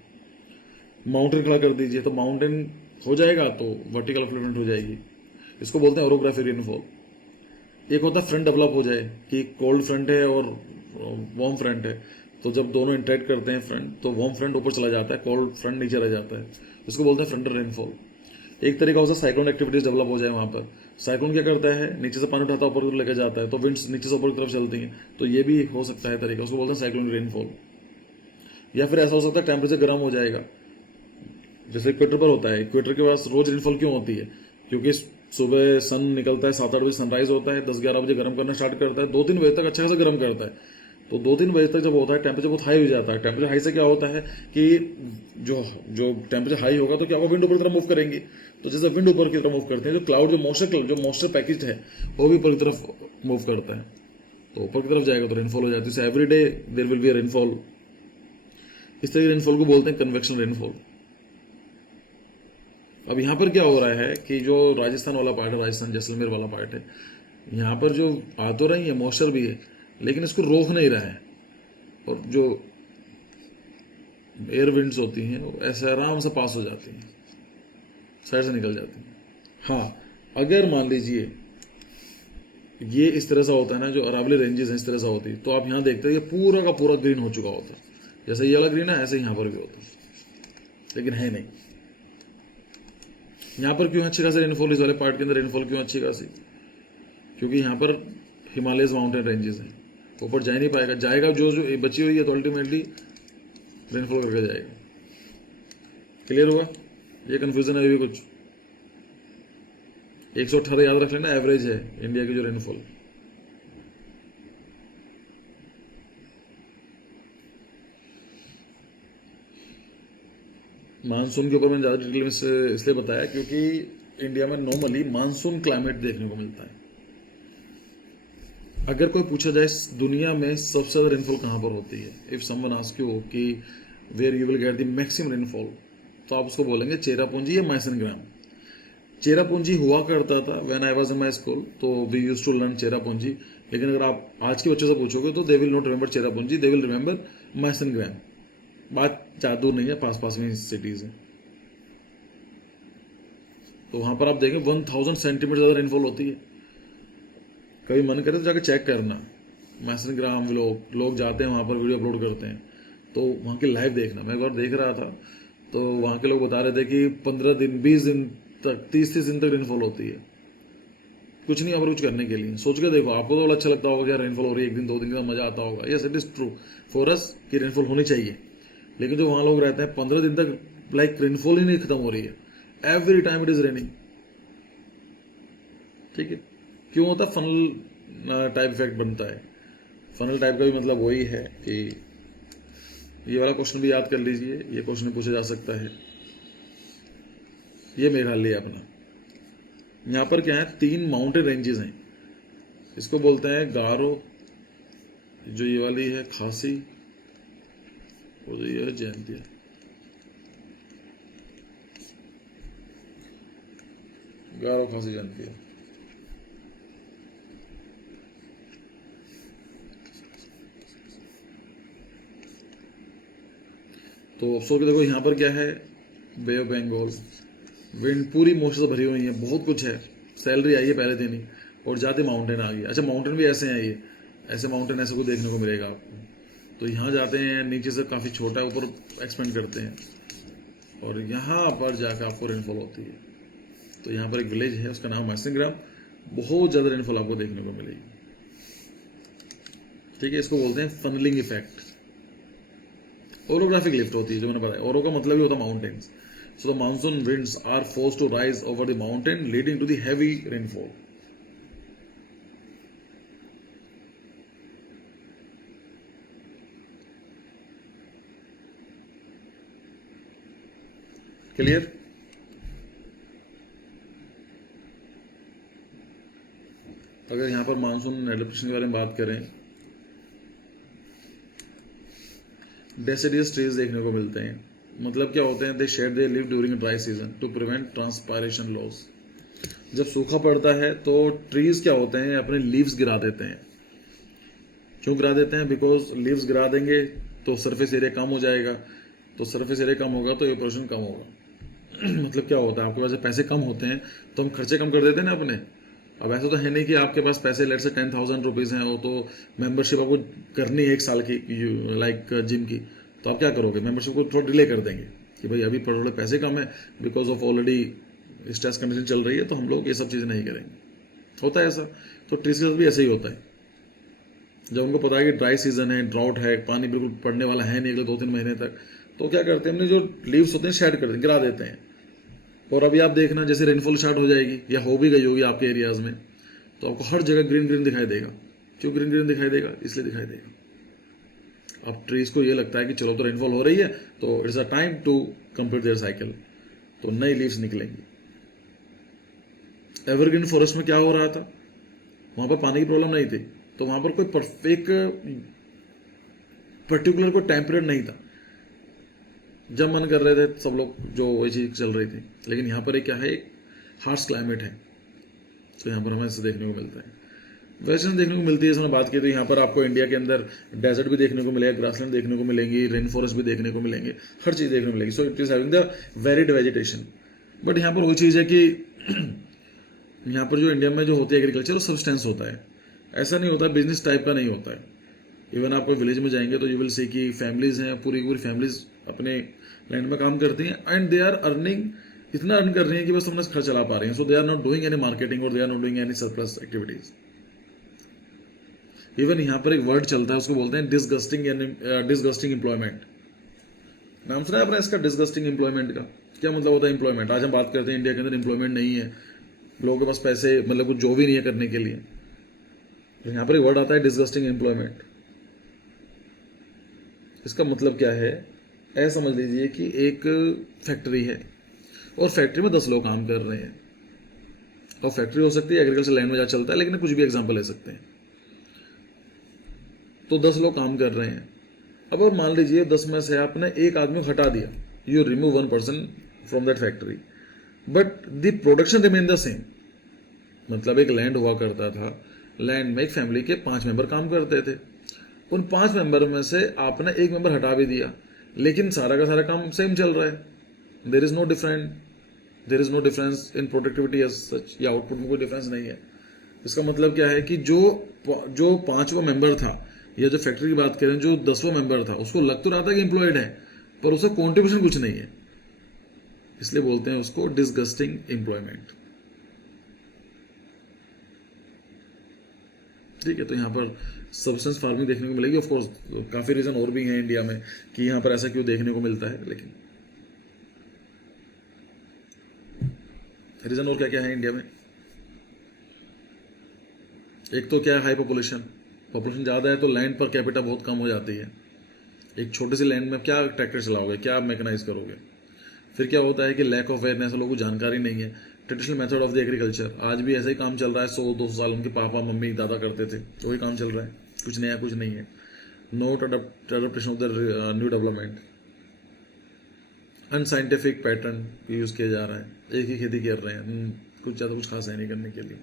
माउंटेन खड़ा कर दीजिए तो माउंटेन हो जाएगा तो वर्टिकल अपलिफ्टमेंट हो जाएगी, इसको बोलते हैं ओरोग्राफिक रेनफॉल। एक होता है फ्रंट डेवलप हो जाए कि कोल्ड फ्रंट है और वार्म फ्रंट है, तो जब दोनों इंटरेक्ट करते हैं फ्रंट तो वार्म फ्रंट ऊपर चला जाता है, कोल्ड फ्रंट नीचे रह जाता है, इसको बोलते हैं फ्रंटल रेनफॉल। एक तरीका होता है साइक्लोन एक्टिविटीज डेवलप हो जाए वहाँ पर। साइक्लोन क्या करता है, नीचे से पानी उठाता है ऊपर लेकर जाता है, तो विंड्स नीचे से ऊपर की तरफ चलती हैं, तो ये भी हो सकता है तरीका, उसको बोलते हैं साइक्लोन रेनफॉल। या फिर ऐसा हो सकता है टेम्परेचर गर्म हो जाएगा, जैसे इक्वेटर पर होता है। इक्वेटर के पास रोज रेनफॉल क्यों होती है, क्योंकि सुबह सन निकलता है 7-8 बजे सनराइज होता है, 10-11 बजे गर्म करना स्टार्ट करता है, 2-3 बजे तक अच्छा खासा गर्म करता है। तो 2-3 बजे तक जब होता है टेम्परेचर बहुत हाई हो जाता है। टेम्परेचर हाई से क्या होता है कि जो जो टेम्परेचर हाई होगा तो क्या होगा, विंड ऊपर की तरफ मूव करेंगे, तो जैसे विंड ऊपर की तरफ मूव करते हैं, जो क्लाउड जो मॉइस्चर पैकेज है वो भी ऊपर की तरफ मूव करता है, तो ऊपर की तरफ जाएगा तो रेनफॉल हो जाती है। Every day there will be a rainfall. इस तरह रेनफॉल को बोलते हैं कन्वेक्शनल रेनफॉल। अब यहाँ पर क्या हो रहा है कि जो राजस्थान वाला पार्ट है, राजस्थान जैसलमेर वाला पार्ट है, यहाँ पर जो आ तो रही है मॉइस्चर भी है, लेकिन इसको रोक नहीं रहा है, और जो एयर विंड्स होती हैं वो ऐसे आराम से पास हो जाती हैं, साइड से निकल जाती हैं। हाँ, अगर मान लीजिए ये इस तरह से होता है ना, जो अरावली रेंजेस हैं इस तरह से होती है, तो आप यहाँ देखते हैं ये पूरा का पूरा ग्रीन हो चुका होता है, जैसे ये वाला ग्रीन है ऐसे यहाँ पर भी होता है, लेकिन है नहीं। यहाँ पर क्यों अच्छी खासी रेनफॉल, इस वाले पार्ट के अंदर रेनफॉल क्यों अच्छी खासी, क्योंकि यहाँ पर हिमालयस माउंटेन रेंजेस हैं, ऊपर जा ही नहीं पाएगा, जाएगा जो जो बची हुई है तो अल्टीमेटली रेनफॉल करके जाएगा। क्लियर हुआ, ये कन्फ्यूजन है अभी कुछ। 118 याद रख लेना एवरेज है इंडिया की जो रेनफॉल। मानसून के ऊपर मैंने ज़्यादा डिटेल में इसलिए बताया क्योंकि इंडिया में नॉर्मली मानसून क्लाइमेट देखने को मिलता है। अगर कोई पूछा जाए दुनिया में सबसे ज़्यादा रेनफॉल कहाँ पर होती है, इफ़ समवन आस्क यू कि where you will get the maximum rainfall, तो आप उसको बोलेंगे चेरापूंजी या माइसन ग्राम। चेरापूंजी हुआ करता था when I was in my school, तो we used to learn Cherrapunji, लेकिन अगर आप आज के बच्चों से पूछोगे तो they will not remember Cherrapunji, they will remember Mawsynram. बात ज़्यादा दूर नहीं है, पास पास में सिटीज़ हैं, तो वहाँ पर आप देखें 1000 सेंटीमीटर ज़्यादा रेनफॉल होती है। कभी मन करे तो जाकर चेक करना, मैसन ग्राम लोग जाते हैं वहाँ पर वीडियो अपलोड करते हैं, तो वहाँ की लाइव देखना। मैं एक बार देख रहा था तो वहाँ के लोग बता रहे थे कि 15 दिन 20 दिन तक 30-30 दिन तक रेनफॉल होती है। कुछ नहीं अप्रोच करने के लिए, सोच के देखो, आपको तो बड़ा अच्छा लगता होगा कि रेनफॉल हो रही है, 1 दिन 2 दिन का मजा आता होगा। Yes it is true for us कि रेनफॉल होनी चाहिए, लेकिन जो वहाँ लोग रहते हैं 15 दिन तक लाइक रेनफॉल ही नहीं खत्म हो रही है, every time it is raining. ठीक है, क्यों होता है, फनल टाइप इफेक्ट बनता है। फनल टाइप का भी मतलब वही है कि ये वाला क्वेश्चन भी याद कर लीजिए, ये क्वेश्चन पूछा जा सकता है। ये मेघालय अपना, यहाँ पर क्या है, 3 माउंटेन रेंजेस हैं, इसको बोलते हैं गारो, जो ये वाली है खासी, और जो ये है जयंतिया। गारो खासी जयंतिया। तो अफसोस के देखो यहाँ पर क्या है, बे ऑफ बंगाल, विंड पूरी मोशन से भरी हुई है, बहुत कुछ है, सैलरी आई है पहले दिन ही, और जाते माउंटेन आ गई। अच्छा माउंटेन भी ऐसे हैं, ये ऐसे माउंटेन ऐसे को देखने को मिलेगा आपको। तो यहाँ जाते हैं, नीचे से काफ़ी छोटा है, ऊपर एक्सपेंड करते हैं, और यहाँ पर जाकर आपको रेनफॉल होती है। तो यहाँ पर एक विलेज है, उसका नाम मैसन ग्राम, बहुत ज़्यादा रेनफॉल आपको देखने को मिलेगी। ठीक है, इसको बोलते हैं फनलिंग इफेक्ट। ओरोग्राफिक लिफ्ट होती है, जो मैंने बताया, ओरो का मतलब ही होता है mountains. So the monsoon winds are forced to rise over the mountain, leading to the heavy rainfall. Clear? अगर यहाँ पर मानसून एडेप्टेशन के बारे में बात करें, डेसिडियस ट्रीज देखने को मिलते हैं, मतलब क्या होते हैं, they shed they live during dry season to prevent transpiration loss. जब सूखा पड़ता है तो ट्रीज क्या होते हैं, अपने लीव्स गिरा देते हैं। क्यों गिरा देते हैं? बिकॉज लीव्स गिरा देंगे तो सरफेस एरिया कम हो जाएगा, तो सरफेस एरिया कम होगा तो इवपोरेशन कम होगा। मतलब क्या होता है, आपके पास पैसे कम होते हैं तो हम खर्चे कम कर देते हैं ना अपने। अब ऐसा तो है नहीं कि आपके पास पैसे लेट से 10,000 रुपीज़ हैं, वो तो मेंबरशिप आपको करनी है 1 साल की, लाइक जिम की, तो आप क्या करोगे, मेंबरशिप को थोड़ा डिले कर देंगे कि भाई अभी थोड़े पैसे कम है, because of already stress condition चल रही है, तो हम लोग ये सब चीज़ें नहीं करेंगे। होता है ऐसा। तो ट्रीज के साथ भी ऐसे ही होता है। जब उनको पता है कि ड्राई सीजन है, ड्राउट है, पानी बिल्कुल पड़ने वाला है नहीं अगले 2-3 महीने तक, तो क्या करते हैं, अपने जो लीव्स होते हैं शेड कर देते, गिरा देते हैं। और अभी आप देखना, जैसे रेनफॉल स्टार्ट हो जाएगी या हो भी गई होगी आपके एरियाज में, तो आपको हर जगह ग्रीन ग्रीन दिखाई देगा। क्यों ग्रीन ग्रीन दिखाई देगा? इसलिए दिखाई देगा। अब ट्रीज को ये लगता है कि चलो तो रेनफॉल हो रही है, तो it's a time to complete their cycle, तो नई लीव्स निकलेंगी। एवरग्रीन फॉरेस्ट में क्या हो रहा था, वहां पर पानी की प्रॉब्लम नहीं थी, तो वहां पर कोई परफेक्ट पर्टिकुलर कोई टाइम पीरियड नहीं था, जब मन कर रहे थे सब लोग जो वही चीज चल रही थी। लेकिन यहाँ पर एक क्या है, एक हार्श क्लाइमेट है, तो यहाँ पर हमें इसे देखने को मिलता है। वेस्टर्न देखने को मिलती है, इसमें बात की तो यहाँ पर आपको इंडिया के अंदर डेजर्ट भी देखने को मिलेगा, ग्रासलैंड देखने को मिलेंगी, रेन फॉरेस्ट भी देखने को मिलेंगे, हर चीज़ देखने को मिलेगी। So it is having the varied vegetation. But यहाँ पर वही चीज़ है कि यहाँ पर जो इंडिया में जो होती है एग्रीकल्चर, वो सब्सटेंस होता है, ऐसा नहीं होता है, बिजनेस टाइप का नहीं होता है। इवन आपको विलेज में जाएंगे तो यू विल सी कि फैमिलीज हैं, पूरी पूरी फैमिलीज अपने लैंड में काम करती हैं, एंड दे आर अर्निंग, इतना अर्न कर रही हैं कि बस अपना खर्च चला पा रही हैं। So they are not doing any marketing और they are not doing any surplus activities. Even यहाँ पर एक वर्ड चलता है, उसको बोलते हैं डिसगस्टिंग एम्प्लॉयमेंट। नाम सुना है आपने इसका, डिसगस्टिंग एम्प्लॉयमेंट का? क्या मतलब होता है एम्प्लॉयमेंट? आज हम बात करते हैं इंडिया के अंदर एम्प्लॉयमेंट नहीं है, लोगों के पास पैसे, मतलब कुछ जॉब ही नहीं है करने के लिए। यहाँ पर एक वर्ड आता है डिसगस्टिंग एम्प्लॉयमेंट। इसका मतलब क्या है, ऐसा समझ लीजिए कि एक फैक्ट्री है और फैक्ट्री में 10 लोग काम कर रहे हैं, और फैक्ट्री हो सकती है एग्रीकल्चर लैंड में जहाँ चलता है, लेकिन कुछ भी एग्जांपल ले सकते हैं। तो 10 लोग काम कर रहे हैं। अब और मान लीजिए 10 में से आपने एक आदमी को हटा दिया, you remove 1 person from that factory, but the production remain the same. मतलब एक लैंड हुआ करता था, लैंड में एक फैमिली के 5 मेंबर काम करते थे, उन 5 मेंबर में से आपने एक मेंबर हटा भी दिया, लेकिन सारा का सारा काम सेम चल रहा है। There is no difference in productivity as such, या आउटपुट में कोई डिफरेंस नहीं है। इसका मतलब क्या है कि जो 5वां मेंबर था, या जो फैक्ट्री की बात करें जो 10वां मेंबर था, उसको लग तो रहा था कि एम्प्लॉयड है, पर उसका कॉन्ट्रीब्यूशन कुछ नहीं है, इसलिए बोलते हैं उसको डिसगस्टिंग एम्प्लॉयमेंट। ठीक है, तो यहाँ पर सब्सटेंस फार्मिंग देखने को मिलेगी। ऑफ कोर्स काफ़ी रीज़न और भी हैं इंडिया में कि यहाँ पर ऐसा क्यों देखने को मिलता है, लेकिन रीज़न और क्या क्या है इंडिया में। एक तो क्या है, हाई पॉपुलेशन ज़्यादा है तो लैंड पर कैपिटा बहुत कम हो जाती है। एक छोटे से लैंड में क्या ट्रैक्टर चलाओगे, क्या मैकेनाइज करोगे। फिर क्या होता है कि लैक ऑफ अवेयरनेस, लोगों को जानकारी नहीं है। Traditional method of the agriculture, आज भी ऐसा ही काम चल रहा है, 100-200 साल उनके पापा मम्मी दादा करते थे, वही काम चल रहा है, कुछ नया कुछ नहीं है। Note adaptation of the new development, unscientific pattern use किया जा रहा है, एक ही खेती कर रहे हैं, कुछ ज़्यादा कुछ खास है नहीं करने के लिए।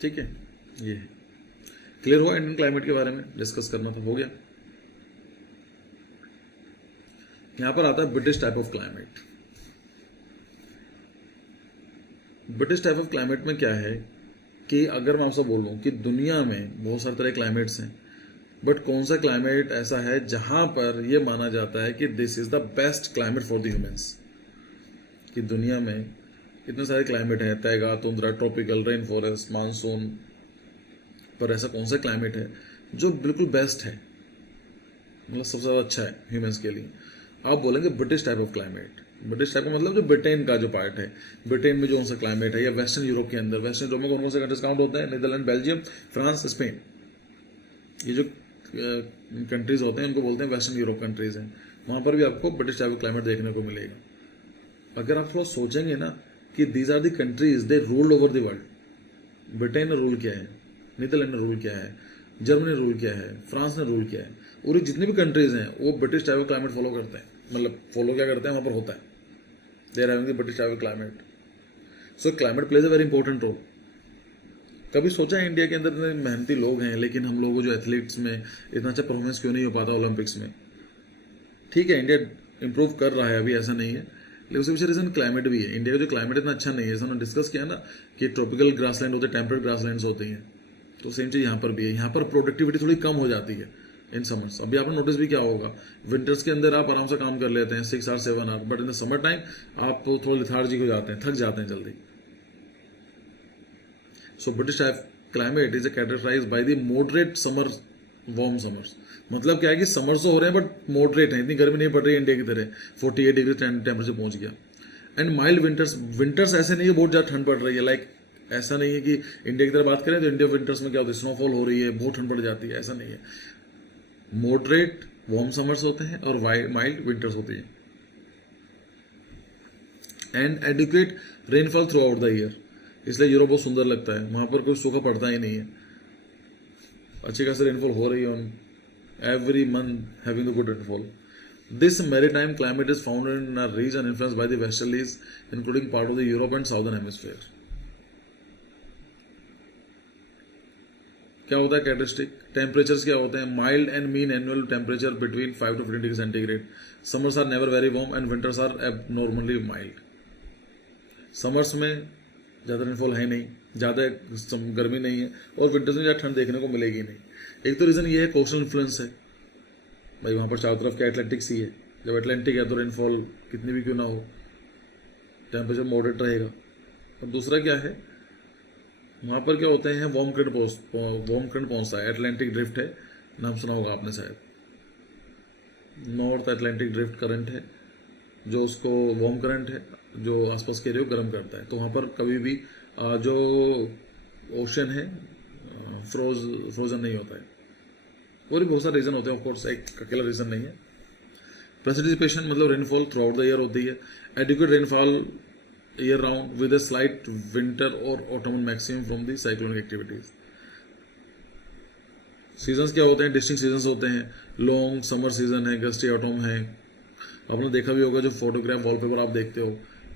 ठीक है, ये क्लियर हुआ इंडियन क्लाइमेट के बारे में डिस्कस करना था, हो गया। यहां पर आता है British type of climate. British type of climate में क्या है कि अगर मैं आपसे बोलूं कि दुनिया में बहुत सारे तरह क्लाइमेट्स हैं, बट कौन सा क्लाइमेट ऐसा है जहां पर यह माना जाता है कि this is the best climate for the humans. कि दुनिया में इतने सारे क्लाइमेट हैं, तैगा, tundra, tropical, rain forest, monsoon, पर ऐसा कौन सा क्लाइमेट है जो बिल्कुल बेस्ट है, मतलब सबसे ज़्यादा अच्छा है ह्यूमंस के लिए। आप बोलेंगे British type of climate. British type का मतलब जो ब्रिटेन का जो पार्ट है, ब्रिटेन में जो कौन सा क्लाइमेट है, या वेस्टर्न यूरोप के अंदर, वेस्टर्न यूरोप में कौन कौन से कंट्रीज काउंट होते हैं, नीदरलैंड, बेल्जियम, फ्रांस, स्पेन। ये जो कंट्रीज होते हैं उनको बोलते हैं वेस्टर्न यूरोप कंट्रीज हैं। वहाँ पर भी आपको ब्रिटिश टाइप ऑफ क्लाइमेट देखने को मिलेगा। अगर आप थोड़ा सोचेंगे ना कि these are the countries they ruled over the world. Britain ने रूल किया है, नीदरलैंड ने रूल किया है, जर्मनी ने रूल किया है, फ्रांस ने रूल किया है, और ये जितनी भी कंट्रीज हैं वो British type of climate follow करते हैं, मतलब फॉलो क्या करते हैं वहाँ पर होता है, they are having the British type of climate. So climate plays a very important role. कभी सोचा है इंडिया के अंदर इतने मेहनती लोग हैं, लेकिन हम लोगों को जो एथलीट्स में इतना अच्छा परफॉर्मेंस क्यों नहीं हो पाता ओलंपिक्स में? ठीक है, इंडिया इंप्रूव कर रहा है अभी, ऐसा नहीं है, लेकिन उसके पीछे रीजन क्लाइमेट भी है। इंडिया का जो क्लाइमेट इतना अच्छा नहीं है, जैसे हमने डिस्कस किया ना कि ट्रॉपिकल ग्रासलैंड होते हैं, टेम्परेट ग्रासलैंड्स होती हैं, तो सेम चीज़ यहाँ पर भी है। यहाँ पर प्रोडक्टिविटी थोड़ी कम हो जाती है इन समर्स। अभी आपने नोटिस भी क्या होगा, विंटर्स के अंदर आप आराम से काम कर लेते हैं 6 hour 7 hour, but in the summer time आप थोड़ा लिथार्जिक हो जाते हैं, थक जाते हैं जल्दी। So British type climate is characterise by the moderate summer, warm summers. मतलब क्या है कि समर्स तो हो रहे हैं बट मॉडरेट है, इतनी गर्मी नहीं पड़ रही है इंडिया की तरह 48 डिग्री टेम्परेचर पहुंच गया। एंड माइल्ड विंटर्स, विंटर्स ऐसे नहीं है बहुत ज़्यादा ठंड पड़ रही है, लाइक ऐसा नहीं है कि इंडिया की तरह बात करें तो इंडिया विंटर्स में क्या होता है, स्नोफॉल हो रही है, बहुत ठंड पड़ जाती है, ऐसा नहीं है। मॉडरेट वार्म समर्स होते हैं और माइल्ड विंटर्स होती है। And adequate rainfall throughout the year, इसलिए यूरोप बहुत सुंदर लगता है, वहाँ पर कोई सूखा पड़ता ही नहीं है, अच्छी खासी रेनफॉल हो रही है on every month having a good rainfall. This maritime climate is found in a region influenced by the westerlies, including part of the Europe and southern hemisphere. क्या होता है कैरेक्टरिस्टिक टेम्परेचर्स क्या होते हैं? Mild and mean annual temperature between 5 to 15 degree centigrade. Summers are never very warm and winters are abnormally mild. Summers में ज़्यादा rainfall है नहीं, ज़्यादा गर्मी नहीं है, और विंटर्स में ज़्यादा ठंड देखने को मिलेगी नहीं। एक तो रीज़न ये है कोस्टल इन्फ्लुएंस है, भाई वहाँ पर चारों तरफ क्या एटलांटिक सी है, जब एटलांटिक है तो रेनफॉल कितनी भी क्यों ना हो, टेम्परेचर मॉडरेट रहेगा। और दूसरा क्या है, वहाँ पर क्या होते हैं, वार्म करंट पहुँचता है, एटलांटिक ड्रिफ्ट है, नाम सुना होगा आपने शायद, नॉर्थ एटलांटिक ड्रिफ्ट करंट है जो उसको वार्म करंट है जो आसपास के एरिया को गर्म करता है। तो वहाँ पर कभी भी जो ओशन है फ्रोजन नहीं होता है। और भी बहुत सारे रीज़न होते हैं, ऑफकोर्स एक अकेला रीज़न नहीं है। प्रेसिपिटेशन मतलब rainfall throughout the year होती है, adequate rainfall year round with a slight winter और autumn maximum from the cyclonic activities. Seasons क्या होते हैं, डिस्टिंक्ट सीजन्स होते हैं, लॉन्ग समर सीजन है, गस्टी ऑटोम है। आपने देखा भी होगा जो फोटोग्राफ वॉलपेपर आप देखते हो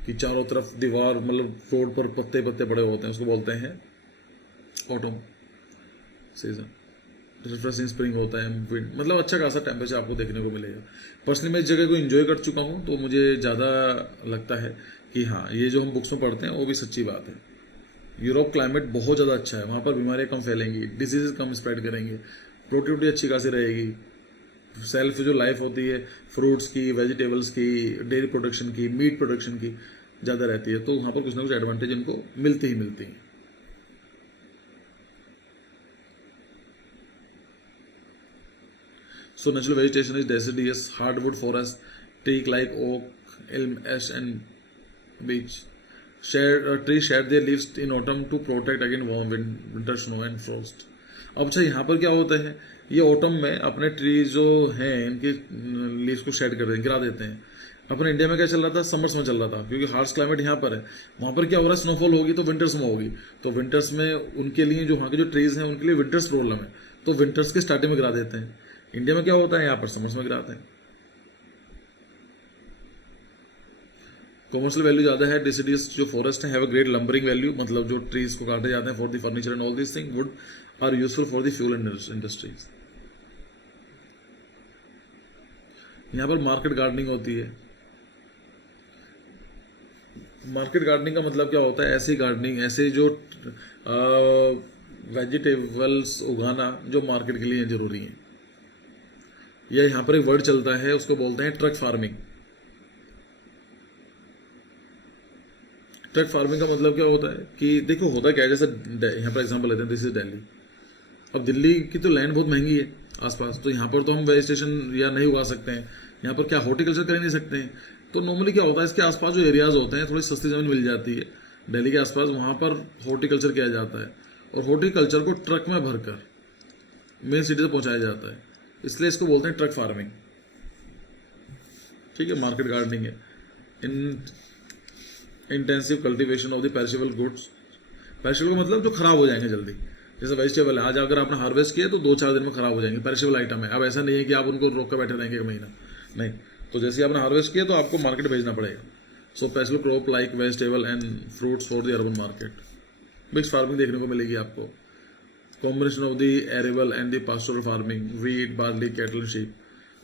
कि चारों तरफ दीवार मतलब रोड पर पत्ते पत्ते पड़े होते हैं, उसको बोलते हैं ऑटोम सीजन। रिफ्रेशिंग स्प्रिंग होता है, मतलब अच्छा खासा टेम्परेचर आपको देखने को मिलेगा। पर्सनली मैं इस जगह को एंजॉय कर चुका हूँ, तो मुझे ज़्यादा लगता है कि हाँ ये जो हम बुक्स में पढ़ते हैं वो भी सच्ची बात है। यूरोप क्लाइमेट बहुत ज़्यादा अच्छा है, वहाँ पर बीमारियाँ कम फैलेंगी, डिजीज़ कम स्प्रेड करेंगे, प्रोडक्टिविटी अच्छी खासी रहेगी, सेल्फ जो लाइफ होती है फ्रूट्स की, वेजिटेबल्स की, डेयरी प्रोडक्शन की, मीट प्रोडक्शन की ज़्यादा रहती है। तो वहाँ पर कुछ ना कुछ एडवांटेज इनको मिलती ही मिलती हैं। So natural vegetation is deciduous, hardwood forest, teak like oak, elm, ash and beech. Trees shed their leaves in autumn to protect against warm winter snow and frost. अब अच्छा यहाँ पर क्या होता है, ये ऑटम में अपने ट्रीज जो हैं इनके लीव्स को शेड कर देते हैं, गिरा देते हैं। अपने इंडिया में क्या चल रहा था, समर्स में चल रहा था, क्योंकि हार्श क्लाइमेट यहाँ पर है। वहाँ पर क्या हो रहा है, स्नोफॉल होगी तो विंटर्स में होगी, तो विंटर्स में उनके लिए जो वहाँ के जो ट्रीज हैं उनके लिए विंटर्स प्रॉब्लम है, तो विंटर्स के स्टार्टिंग में गिरा देते हैं। इंडिया में क्या होता है, यहाँ पर समर्स में गिराते हैं। कॉमर्शियल वैल्यू ज़्यादा है, डिसिडियस जो फॉरेस्ट है have a great lumbering value, मतलब जो ट्रीज को काटे जाते हैं for the furniture and all this thing, wood are useful for the fuel industries. यहाँ पर मार्केट गार्डनिंग होती है। मार्केट गार्डनिंग का मतलब क्या होता है, ऐसी गार्डनिंग, ऐसे जो वेजिटेबल्स उगाना जो मार्केट के लिए जरूरी है। या यहाँ पर एक वर्ड चलता है, उसको बोलते हैं ट्रक फार्मिंग। ट्रक फार्मिंग का मतलब क्या होता है कि देखो होता क्या है, जैसे यहाँ पर एग्जांपल लेते हैं, दिस इज दिल्ली। अब दिल्ली की तो लैंड बहुत महंगी है आसपास, तो यहाँ पर तो हम वेजिटेशन या नहीं उगा सकते हैं, यहाँ पर क्या हॉर्टिकल्चर कर नहीं सकते हैं। तो नॉर्मली क्या होता है, इसके आसपास जो एरियाज होते हैं थोड़ी सस्ती ज़मीन मिल जाती है दिल्ली के आसपास, वहाँ पर हॉर्टिकल्चर किया जाता है, और हॉर्टिकल्चर को ट्रक में भरकर मेन सिटी से पहुँचाया जाता है, इसलिए इसको बोलते हैं ट्रक फार्मिंग। ठीक है, मार्केट गार्डनिंग है। Intensive cultivation of the perishable goods, perishable का मतलब जो खराब हो जाएंगे जल्दी, जैसे वेजिटेबल है, आज अगर आपने हार्वेस्ट किया तो 2-4 दिन में खराब हो जाएंगे, पेरिशेबल आइटम है। अब ऐसा नहीं है कि आप उनको रोक कर बैठे रहेंगे 1 महीना, नहीं। तो जैसे ही आपने हार्वेस्ट किया तो आपको मार्केट भेजना पड़ेगा। So perishable crop like vegetable and fruits for the urban market. Mix farming देखने को मिलेगी आपको, combination of the arable and the pastoral farming, wheat, barley, cattle, sheep.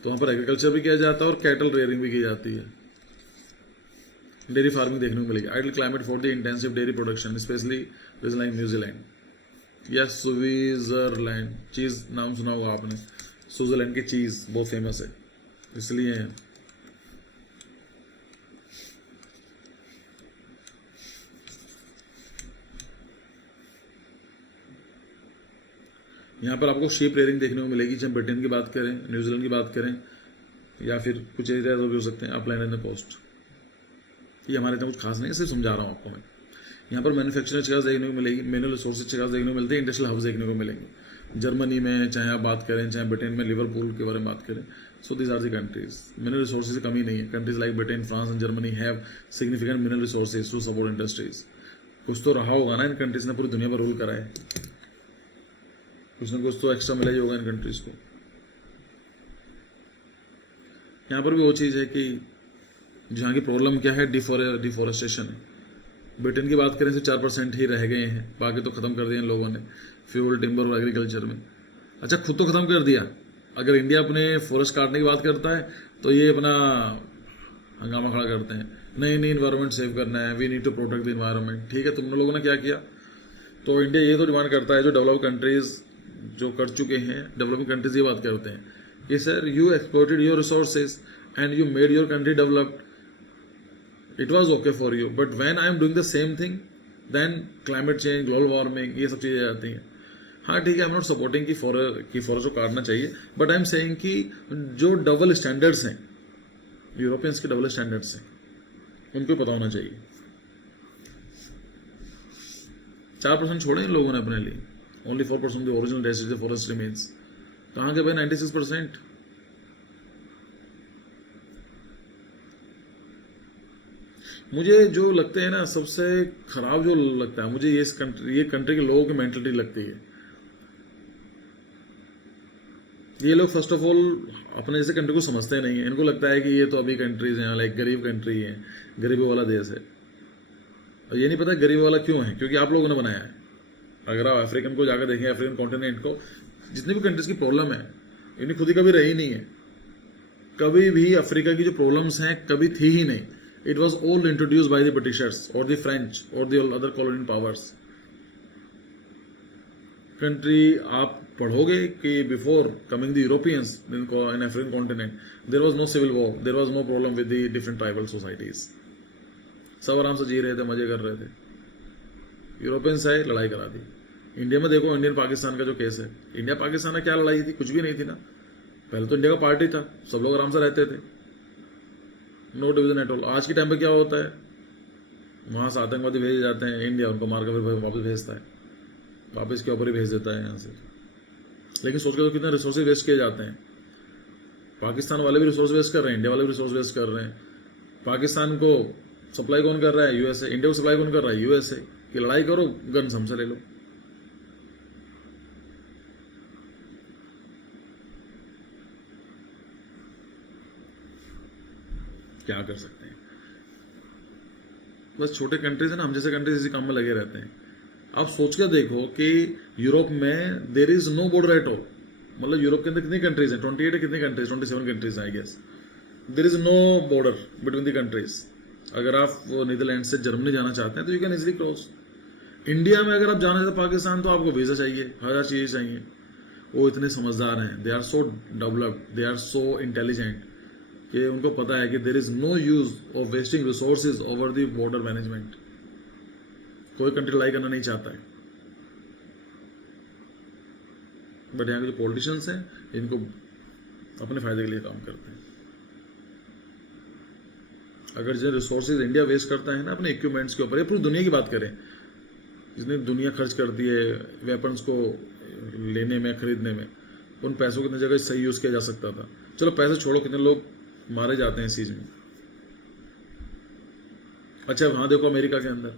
तो वहाँ पर एग्रीकल्चर भी किया जाता है और कैटल रेयरिंग भी की जाती है। डेयरी फार्मिंग देखने को मिलेगी। Ideal climate for the intensive dairy production, specially like New Zealand या स्विट्जरलैंड। चीज़ नाम सुना होगा आपने, स्विट्जरलैंड की चीज़ बहुत फेमस है, इसलिए है। यहाँ पर आपको शीप रेयरिंग देखने को मिलेगी, चाहे ब्रिटेन की बात करें, न्यूजीलैंड की बात करें, या फिर कुछ एरिया भी हो सकते हैं अपलैंड एंड द कोस्ट। ये हमारे इतना कुछ खास नहीं है, सिर्फ समझा रहा हूँ आपको मैं। यहाँ पर मैन्युफैक्चरिंग जगह देखने को मिलेगी, मिनरल रिसोर्सेज जगह देखने को मिलते हैं, इंडस्ट्रियल हब्स देखने को मिलेंगे। जर्मनी में चाहे आप बात करें, चाहे ब्रिटेन में लिवरपूल के बारे में बात करें, so these are the countries. Mineral resources की कमी नहीं है। Countries like Britain, France and Germany have significant mineral resources to support industries. कुछ तो रहा होगा ना इन कंट्रीज ने, पूरी दुनिया पर रूल करा है, कुछ ना कुछ तो एक्स्ट्रा मिला ही होगा इन कंट्रीज को। यहाँ पर भी वो चीज़ है कि जहाँ की प्रॉब्लम क्या है, डिफॉरेस्टेशन है। ब्रिटेन की बात करें तो 4% ही रह गए हैं, बाकी तो ख़त्म कर दिए इन लोगों ने फ्यूल, टिम्बर और एग्रीकल्चर में। अच्छा, खुद तो ख़त्म कर दिया। अगर इंडिया अपने फॉरेस्ट काटने की बात करता है तो ये अपना हंगामा खड़ा करते हैं, नहीं नहीं इन्वायरमेंट सेव करना है, we need to protect the environment. ठीक है, तुम लोगों ने क्या किया? तो इंडिया ये तो डिमांड करता है, जो डेवलप कंट्रीज जो कर चुके हैं, डेवलपिंग कंट्रीज ये बात करते हैं कि sir you exploited your resources and you made your country developed, it was okay for you, but when I am doing the same thing then climate change, global warming, ये सब चीज़ें आती हैं। हाँ ठीक है, आई एम नॉट सपोर्टिंग कि forest को काटना चाहिए, बट आई एम सेइंग कि जो डबल स्टैंडर्ड्स हैं, यूरोपियंस के डबल स्टैंडर्ड्स हैं, उनको पता होना चाहिए। 4% छोड़े इन लोगों ने अपने लिए, only 4% the original deciduous forest remains. कहाँ के भाई 96%? मुझे जो लगते हैं ना, सबसे खराब जो लगता है मुझे, ये कंट्री के लोगों की मेंटलिटी लगती है। ये लोग फर्स्ट ऑफ ऑल अपने जैसे कंट्री को समझते नहीं है। इनको लगता है कि ये तो अभी कंट्रीज हैं, लाइक गरीब कंट्री है, गरीबी वाला देश है। और ये नहीं पता गरीबी वाला क्यों है, क्योंकि आप लोगों ने बनाया है। अगर आप अफ्रीकन को जाकर देखें, अफ्रीकन कॉन्टिनेंट को, जितनी भी कंट्रीज की प्रॉब्लम है, इन्हें खुद ही कभी रही नहीं है। कभी भी अफ्रीका की जो प्रॉब्लम्स हैं कभी थी ही नहीं। It was all introduced by the Britishers और द फ्रेंच और the other colonial powers. Country आप पढ़ोगे कि before coming the Europeans in African continent there was no civil war, there was no problem with the different tribal societies. सब आराम से जी रहे थे, मजे कर रहे थे। यूरोपियंस आए, लड़ाई करा दी। इंडिया में देखो, इंडियन पाकिस्तान का जो केस है, इंडिया पाकिस्तान में क्या लड़ाई थी? कुछ भी नहीं थी ना। पहले तो इंडिया का पार्टी था, सब लोग आराम से रहते थे, नो डिवीजन एट ऑल। आज के टाइम पे क्या होता है, वहाँ से आतंकवादी भेजे जाते हैं, इंडिया उनको मारकर फिर वापस भेजता है, वापस के ऊपर ही भेज देता है यहाँ से। लेकिन सोच के तो कितने रिसोर्सेज वेस्ट किए जाते हैं। पाकिस्तान वाले भी रिसोर्स वेस्ट कर रहे हैं, इंडिया वाले भी रिसोर्स वेस्ट कर रहे हैं। पाकिस्तान को सप्लाई कौन कर रहा है? यूएसए। इंडिया को सप्लाई कौन कर रहा है? यूएसए। कि लड़ाई करो, गन्स हमसे ले लो। क्या कर सकते हैं? बस छोटे कंट्रीज है ना, हम जैसे कंट्रीज इसी काम में लगे रहते हैं। आप सोच कर देखो कि यूरोप में there is no border at all. मतलब यूरोप के अंदर कितनी कंट्रीज हैं? 28 है, कितनी कंट्रीज? 27 कंट्रीज हैं I guess. There is no border between the countries. अगर आप नीदरलैंड से जर्मनी जाना चाहते हैं तो you can easily cross. India में अगर आप जाना चाहते पाकिस्तान तो आपको वीजा चाहिए, 1000 चीजें चाहिए। वो इतने समझदार हैं, they are so developed, they are so intelligent कि उनको पता है कि there is no use of wasting resources over the border management. कोई कंट्री लड़ाई करना नहीं चाहता है, बट यहाँ के जो पॉलिटिशियंस हैं इनको अपने फायदे के लिए काम करते हैं। अगर जो रिसोर्सेज इंडिया वेस्ट करता है ना अपने इक्विपमेंट्स के ऊपर, या पूरी दुनिया की बात करें, जितनी दुनिया खर्च करती है वेपन्स को लेने में, खरीदने में, उन पैसों को कितनी जगह सही यूज किया जा सकता था। चलो पैसे छोड़ो, कितने लोग मारे जाते हैं इस चीज में। अच्छा वहां देखो अमेरिका के अंदर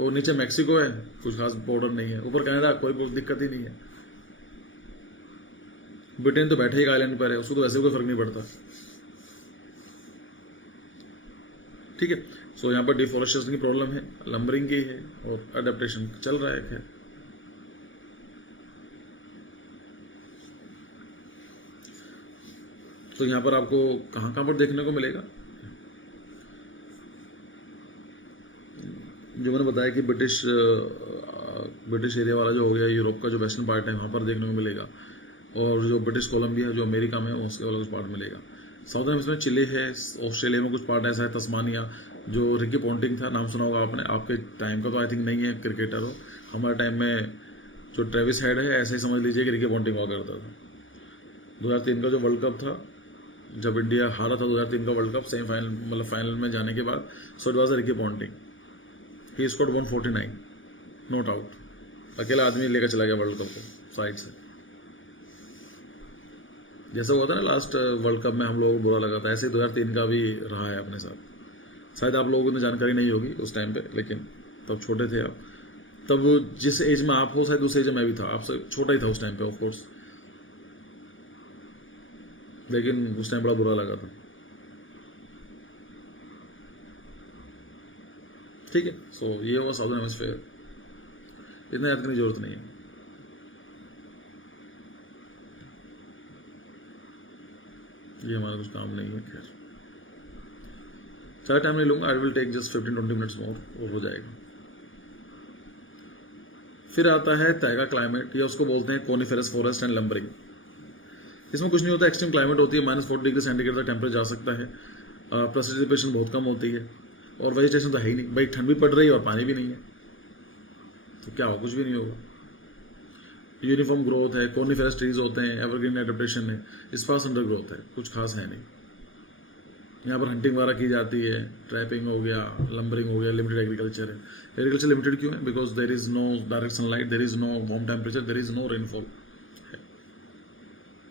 और नीचे मैक्सिको है, कुछ खास बॉर्डर नहीं है, ऊपर कनाडा, कोई दिक्कत ही नहीं है। ब्रिटेन तो बैठे ही आइलैंड पर है, उसको तो वैसे कोई फर्क नहीं पड़ता। ठीक है, सो यहाँ पर डिफोरेस्टेशन की प्रॉब्लम है, लंबरिंग की है, और अडेप्टेशन चल रहा है। खैर तो यहाँ पर आपको कहाँ कहाँ पर देखने को मिलेगा, जो मैंने बताया कि ब्रिटिश एरिया वाला जो हो गया, यूरोप का जो वेस्टर्न पार्ट है वहाँ पर देखने को मिलेगा, और जो ब्रिटिश कोलंबिया जो अमेरिका में है उसके वाला कुछ पार्ट मिलेगा। साउथर्न हेमिस्फीयर में चिली है, ऑस्ट्रेलिया में कुछ पार्ट ऐसा है, तस्मानिया जो रिकी पॉन्टिंग था, नाम सुना होगा आपने, आपके टाइम का तो आई थिंक नहीं है क्रिकेटर हो, हमारे टाइम में जो ट्रेविस हेड है ऐसे ही समझ लीजिए कि रिकी पॉन्टिंग हुआ करता था। 2003 का जो वर्ल्ड कप था, जब इंडिया हारा था 2003 का वर्ल्ड कप सेमीफाइनल मतलब फाइनल में जाने के बाद, so it was Ricky Ponting, he scored 149 not out, अकेला आदमी लेकर चला गया वर्ल्ड कप को साइड से। जैसा हुआ था ना लास्ट वर्ल्ड कप में हम लोगों को बुरा लगा था, ऐसे ही 2003 का भी रहा है अपने साथ। शायद आप लोगों को तो जानकारी नहीं होगी उस टाइम पे, लेकिन तब छोटे थे आप, तब जिस एज में आप हो शायद उस एज में मैं भी था, आपसे छोटा ही था उस टाइम पे ऑफ कोर्स, लेकिन उस टाइम बड़ा बुरा लगा था। ठीक है, सो ये हुआ साउदर्न हेमिस्फीयर, इतना याद करने की जरूरत नहीं है। ये हमारा कुछ काम नहीं है। खैर ज़्यादा टाइम नहीं लूँगा, I will take just 15-20 minutes more और हो जाएगा। फिर आता है तैगा क्लाइमेट, या उसको बोलते हैं कोनिफेरस फॉरेस्ट एंड लंबरिंग। इसमें कुछ नहीं होता, एक्सट्रीम क्लाइमेट होती है, -40 डिग्री सेंटीग्रेड तक टेम्परेचर जा सकता है, प्रेसिपिटेशन बहुत कम होती है, और वेजिटेशन तो है ही नहीं भाई, ठंड भी पड़ रही है और पानी भी नहीं है, तो क्या हो, कुछ भी नहीं होगा। यूनिफॉर्म ग्रोथ है, कोनिफेरस ट्रीज होते हैं, एवरग्रीन एडेप्टेशन है, स्पार्स अंडर ग्रोथ है, कुछ खास है नहीं। यहाँ पर हंटिंग वगैरह की जाती है, ट्रैपिंग हो गया, लंबरिंग हो गया, लिमिटेड एग्रीकल्चर है। एग्रीकल्चर लिमिटेड क्यों है? Because there is no direct sunlight, there is no warm temperature, there is no rainfall,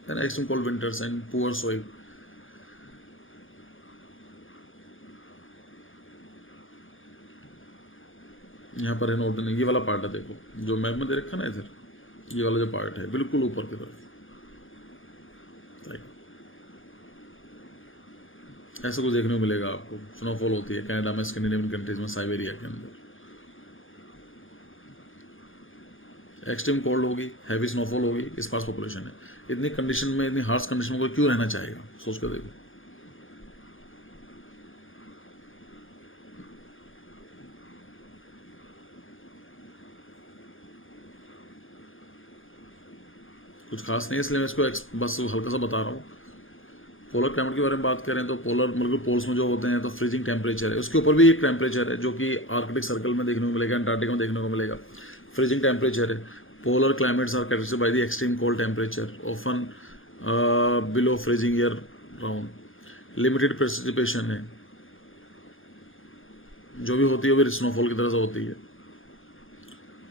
extreme cold winters and poor soil. यहाँ पर है नोट, ये वाला पार्ट है, देखो जो मैप में दे रखा ना इधर, ये वाला जो पार्ट है बिल्कुल ऊपर की तरफ, ऐसा कुछ देखने को मिलेगा आपको। स्नोफॉल होती है कनाडा में, स्कैंडिनेवियन कंट्रीज में, साइबेरिया के अंदर एक्सट्रीम कोल्ड होगी, हैवी स्नोफॉल होगी, स्पार्स पॉपुलेशन है। इतनी कंडीशन में, इतनी हार्श कंडीशन में कोई क्यों रहना चाहेगा, सोच कर देखो। कुछ खास नहीं है, इसलिए मैं इसको बस हल्का सा बता रहा हूँ। पोलर क्लाइमेट के बारे में बात करें तो पोलर मतलब पोल्स में जो होते हैं तो फ्रीजिंग टेम्परेचर है, उसके ऊपर भी एक टेम्परेचर है जो कि आर्कटिक सर्कल में देखने को मिलेगा, अंटार्कटिका में देखने को मिलेगा, फ्रीजिंग टेम्परेचर है। Polar climates are characterised by the extreme cold temperature often below freezing year round, limited precipitation है, जो भी होती है वो स्नोफॉल की तरह से होती है।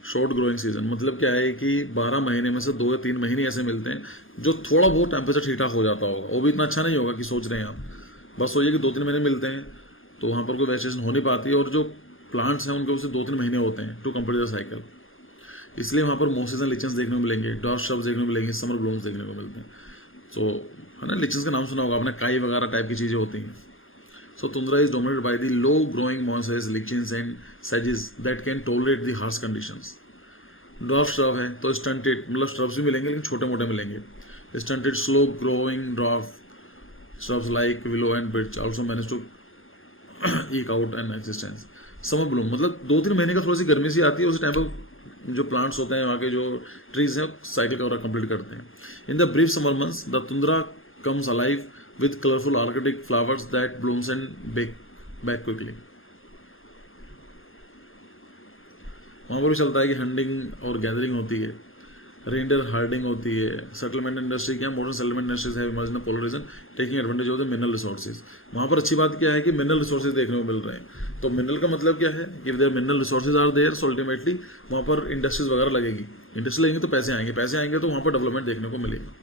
शॉर्ट ग्रोइंग सीजन मतलब क्या है कि 12 महीने में से 2 या 3 महीने ऐसे मिलते हैं जो थोड़ा बहुत टेम्परेचर ठीक ठाक हो जाता होगा, वो भी इतना अच्छा नहीं होगा कि सोच रहे हैं आप, बस सोचिए कि 2-3 महीने मिलते हैं तो वहाँ पर कोई वेजिटेशन हो नहीं पाती है, और जो प्लांट्स हैं उनके उससे 2-3 महीने होते हैं टू कंप्लीट द साइकिल, इसलिए वहाँ पर मोसेस एंड लिचन्स देखने को मिलेंगे, डॉर्फ श्रब्स देखने को मिलेंगे, समर ब्लूम्स देखने को मिलते हैं। सो है ना, लिचन्स का नाम सुना होगा आपने, काई वगैरह टाइप की चीज़ें होती हैं। So tundra is dominated by the low-growing mosses, lichens and sedges that can tolerate the harsh conditions. Dwarf shrub है तो स्टंटेड, मतलब श्रब्स भी मिलेंगे लेकिन छोटे मोटे मिलेंगे। Stunted slow growing dwarf shrubs like willow and birch also manage to eke out an existence. Summer bloom मतलब 2-3 महीने का थोड़ी सी गर्मी सी आती है, उस टाइम पर जो प्लांट्स होते हैं वहाँ के जो ट्रीज हैं साइकिल का कंप्लीट करते हैं। In the brief summer months the tundra comes alive with colorful arctic flowers that blooms and back quickly। वहाँ पर भी चलता है कि हंटिंग और गैदरिंग होती है, रेंडर हार्डिंग होती है, सेटलमेंट इंडस्ट्री क्या, modern settlement industries have emerged in polar region taking advantage of the mineral resources. वहाँ पर अच्छी बात क्या है कि मिनरल रिसोर्सेज देखने को मिल रहे हैं, तो मिनरल का मतलब क्या है कि there mineral resources are there, so ultimately वहाँ पर इंडस्ट्रीज वगैरह लगेगी, इंडस्ट्री लगेंगे तो पैसे आएंगे, पैसे आएंगे तो वहाँ पर डेवलपमेंट देखने को मिलेगी।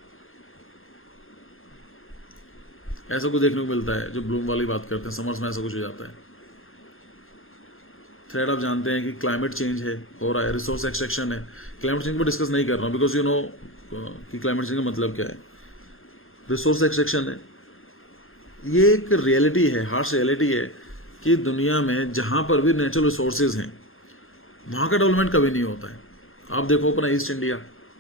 ऐसा कुछ देखने को मिलता है जो ब्लूम वाली बात करते हैं, समर्स में ऐसा कुछ हो जाता है। थ्रेड आप जानते हैं कि क्लाइमेट चेंज है हो रहा है, रिसोर्स एक्सट्रैक्शन है। क्लाइमेट चेंज को डिस्कस नहीं कर रहा हूँ बिकॉज यू नो कि क्लाइमेट चेंज का मतलब क्या है। रिसोर्स एक्सट्रैक्शन है, ये एक रियलिटी है, हार्श रियलिटी है कि दुनिया में जहाँ पर भी नेचुरल रिसोर्सेज हैं वहाँ का डेवलपमेंट कभी नहीं होता है। आप देखो अपना ईस्ट इंडिया,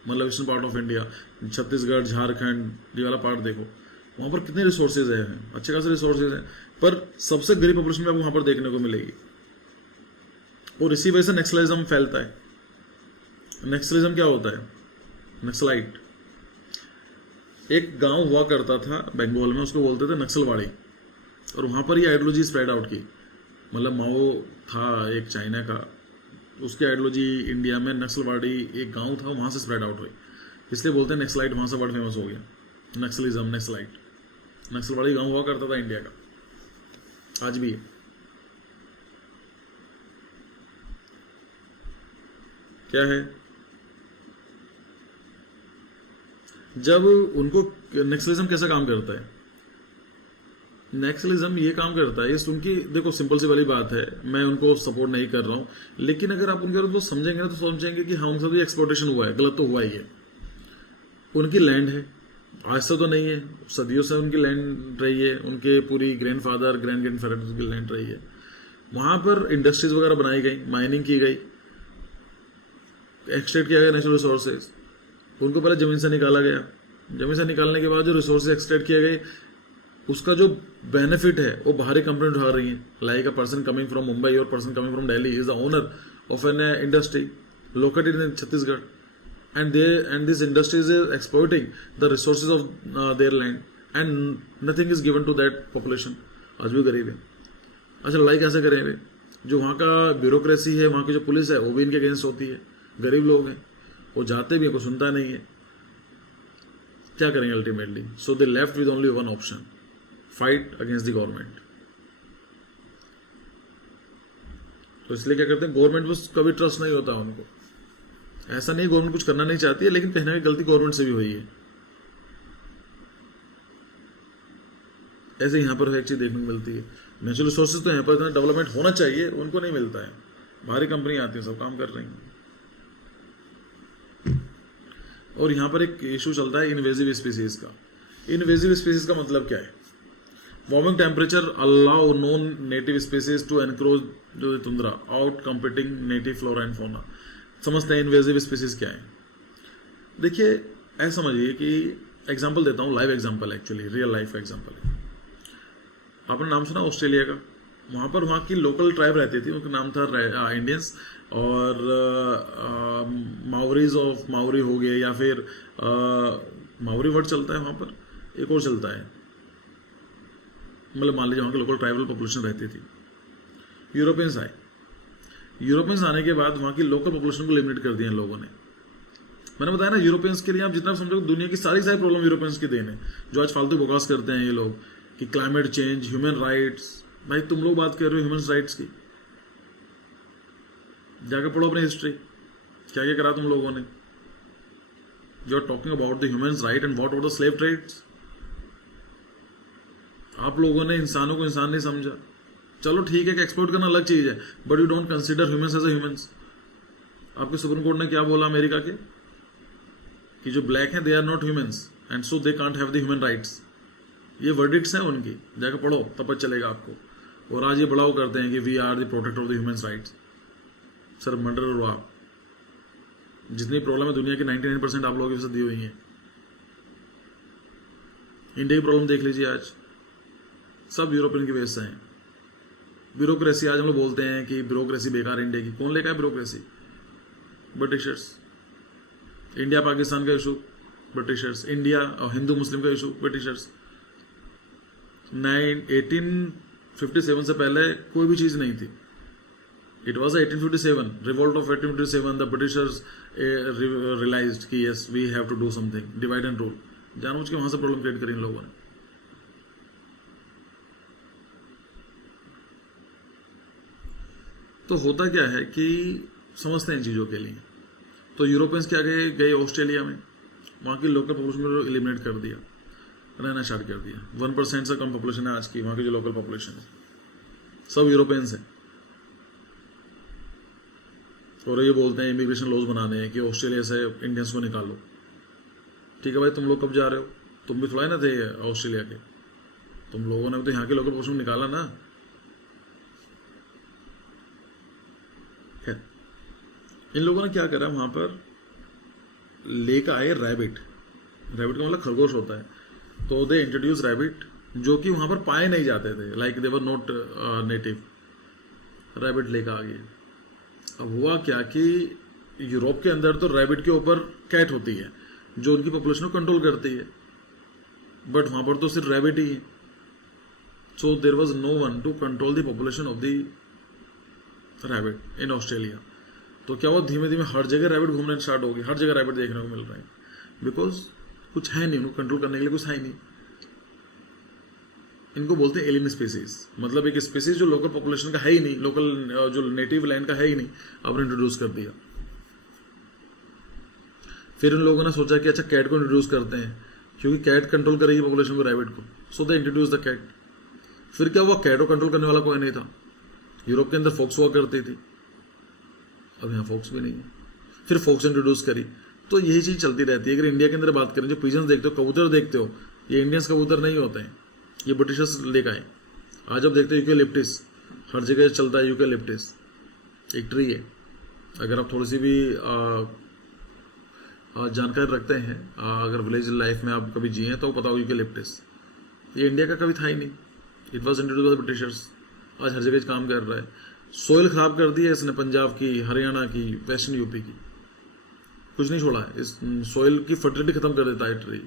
मतलब eastern part of India, Chhattisgarh, Jharkhand, ये वाला पार्ट देखो, वहाँ पर कितने रिसोर्सेज हैं, अच्छे खासे रिसोर्सेज हैं, पर सबसे गरीब पॉपुलेशन भी आपको वहाँ पर देखने को मिलेगी। और इसी वजह से नक्सलिज्म फैलता है। नक्सलिज्म क्या होता है? नक्सलाइट। एक गांव हुआ करता था बंगाल में, उसको बोलते थे नक्सलवाड़ी, और वहाँ पर ये आइडियोलॉजी स्प्रेड आउट की। मतलब माओ था एक चाइना का, उसकी आइडियोलॉजी इंडिया में, नक्सलवाड़ी एक गांव था वहाँ से स्प्रेड आउट हुई, इसलिए बोलते हैं नक्सलाइट, वहाँ से वर्ड फेमस हो गया नक्सलिज्म, नक्सलाइट। नक्सलवाड़ी गांव हुआ करता था इंडिया का, आज भी है। क्या है? जब उनको नक्सलिज्म कैसा काम करता है? नक्सलिज्म ये काम करता है, ये सुन के देखो सिंपल सी वाली बात है, मैं उनको सपोर्ट नहीं कर रहा हूँ, लेकिन अगर आप उनके तो समझेंगे ना तो समझेंगे कि हाँ उनसे तो एक्सप्लोटेशन हुआ है, गलत तो हुआ ही है। उनकी लैंड है, आज से तो नहीं है, सदियों से उनकी लैंड रही है, उनके पूरी ग्रैंडफादर ग्रैंड की लैंड रही है। वहाँ पर इंडस्ट्रीज वगैरह बनाई गई, माइनिंग की गई, एक्सट्रैक्ट किया गया नेचुरल रिसोर्सेज, उनको पहले ज़मीन से निकाला गया, ज़मीन से निकालने के बाद जो रिसोर्सेज एक्सट्रैक्ट किए गए उसका जो बेनिफिट है वो बाहरी कंपनी उठा रही है। Like a person coming from Mumbai और person coming from Delhi is the owner of an industry located in Chhattisgarh, and this industries is exploiting the resources of their land and nothing is given to that population। आज भी गरीब है। अच्छा लड़ाई कैसे करें वे? जो वहाँ का ब्यूरोक्रेसी है, वहाँ की जो पुलिस है वो भी इनके अगेंस्ट होती है, गरीब लोग हैं, वो जाते भी हैं, कोई सुनता नहीं है, क्या करेंगे ultimately? So they left with only one option, fight against the government. तो इसलिए क्या करते हैं, गवर्नमेंट में कभी ट्रस्ट नहीं होता उनको। ऐसा नहीं गवर्नमेंट कुछ करना नहीं चाहती है, लेकिन कहीं ना कहीं गलती गवर्नमेंट से भी हुई है। ऐसे यहाँ पर एक चीज देखने को मिलती है, नेचुरल रिसोर्सेज तो यहाँ पर इतना डेवलपमेंट होना चाहिए, उनको नहीं मिलता है। बाहरी कंपनी आती है, सब काम कर रही हैं। और यहाँ पर एक इशू चलता है इन्वेजिव स्पीसीज का। इन्वेजिव स्पीसीज का मतलब क्या है? Warming temperature allow non native species to encroach जो tundra out competing native flora and fauna. समझते हैं इन्वेजिव स्पीसीज क्या है? देखिए ऐसा समझिए कि एग्जांपल देता हूँ, live example, actually real life example है। आपने नाम सुना ऑस्ट्रेलिया का? वहाँ की लोकल ट्राइब रहती थी, उनका नाम था इंडियंस, और मावरीज ऑफ मावरी हो गए, या फिर मावरी वर्ड चलता है वहाँ पर, एक और चलता है, मतलब मान लीजिए वहाँ की लोकल ट्राइबल पॉपुलेशन रहती थी। यूरोपियंस आए, यूरोपियंस आने के बाद वहाँ की लोकल पॉपुलेशन को लिमिट कर दिया इन लोगों ने। मैंने बताया ना, यूरोपियंस के लिए आप जितना समझो दुनिया की सारी प्रॉब्लम यूरोपियंस की देन है, जो आज फालतू बकवास करते हैं ये लोग कि क्लाइमेट चेंज, ह्यूमन राइट्स। भाई तुम लोग बात कर रहे हो ह्यूमन राइट्स की, जाकर पढ़ो अपनी हिस्ट्री, क्या क्या करा तुम लोगों ने। You are talking about the human right and what about the slave trades. आप लोगों ने इंसानों को इंसान नहीं समझा। चलो ठीक है कि एक्सपोर्ट करना अलग चीज है, but you don't consider humans as a humans. आपके सुप्रीम कोर्ट ने क्या बोला अमेरिका के, कि जो ब्लैक हैं they are not humans and so they can't have the human rights. ये वर्डिक्ट्स हैं उनकी, जाकर पढ़ो तब पता चलेगा आपको। और आज ये बड़ाव करते हैं कि we are the protector of the human rights. Sir murder हुआ, जितनी प्रॉब्लम है दुनिया की 99% आप लोगों के साथ दी हुई है। इंडिया की प्रॉब्लम देख लीजिए, आज सब यूरोपियन की वजह से है। ब्यूरोक्रेसी, आज हम लोग बोलते हैं कि ब्यूरोक्रेसी बेकार इंडिया की, कौन लेकर है ब्यूरोक्रेसी? ब्रिटिशर्स। इंडिया पाकिस्तान का इशू ब्रिटिशर्स, इंडिया और हिंदू मुस्लिम का इशू ब्रिटिशर्स। 1857 से पहले कोई भी चीज नहीं थी। It was 1857 revolt of 1857 the Britishers realized कि yes we have to do something, divide and rule. जानबूझ के वहां से प्रॉब्लम क्रिएट करी इन लोगों ने। तो होता क्या है कि समझते हैं इन चीज़ों के लिए। तो यूरोपियंस क्या गए ऑस्ट्रेलिया में, वहाँ की लोकल पॉपुलेशन को एलिमिनेट कर दिया, रहना स्टार्ट कर दिया। 1% से कम पॉपुलेशन है आज की वहाँ की जो लोकल पॉपुलेशन है, सब यूरोपियंस है। और ये बोलते हैं इमिग्रेशन लॉज बनाने हैं कि ऑस्ट्रेलिया से इंडियंस को निकालो। ठीक है भाई, तुम लोग कब जा रहे हो? तुम भी थोड़ा ना थे ऑस्ट्रेलिया के, तुम लोगों ने तो यहाँ के लोकल पॉपुलेशन निकाला ना। खैर, इन लोगों ने क्या करा, वहाँ पर लेकर आए रैबिट। रैबिट का मतलब खरगोश होता है, तो दे इंट्रोड्यूस रैबिट, जो कि वहाँ पर पाए नहीं जाते थे, like they were not native. Rabbit लेकर आ गए। अब हुआ क्या कि यूरोप के अंदर तो रैबिट के ऊपर कैट होती है जो उनकी पॉपुलेशन को कंट्रोल करती है, बट वहाँ पर तो सिर्फ रैबिट ही है। So there was no one to control the population of the rabbit in Australia. तो क्या हुआ, धीमे धीमे हर जगह रैबिट घूमने स्टार्ट हो गई, हर जगह रैबिट देखने को मिल रहे हैं, बिकॉज कुछ है नहीं, उनको कंट्रोल करने के लिए कुछ है नहीं। इनको बोलते हैं एलियन स्पीसीज, मतलब एक स्पीसीज जो लोकल पॉपुलेशन का है ही नहीं, लोकल जो नेटिव लैंड का है ही नहीं, आपने इंट्रोड्यूस कर दिया। फिर उन लोगों ने सोचा कि अच्छा कैट को इंट्रोड्यूस करते हैं, क्योंकि कैट कंट्रोल करेगी पॉपुलेशन को रैबिट को, सो दे इंट्रोड्यूस द कैट। फिर क्या हुआ, कैट को कंट्रोल करने वाला कोई नहीं था। यूरोप के अंदर फॉक्स हुआ करती थी, अब यहाँ फॉक्स भी नहीं है, फिर फॉक्स इंट्रोड्यूस करी। तो यही चीज चलती रहती है। अगर इंडिया के अंदर बात करें, जो पिजन्स देखते हो, कबूतर देखते हो, ये इंडियंस कबूतर नहीं होते हैं, ये ब्रिटिशर्स लेकर आए। आज आप देखते हो यूकेलिप्टिस, हर जगह चलता है यूकेलिप्टिस, एक ट्री है। अगर आप थोड़ी सी भी जानकारी रखते हैं, अगर विलेज लाइफ में आप कभी जिए तो पता हो यूकेलिप्टिस, ये इंडिया का कभी था ही नहीं, it was introduce by the Britishers. आज हर जगह काम कर रहा है। सोइल खराब कर दी है इसने, पंजाब की, हरियाणा की, वेस्टर्न यूपी की, कुछ नहीं छोड़ा है। इस सोइल की फर्टिलिटी खत्म कर देता है ट्री।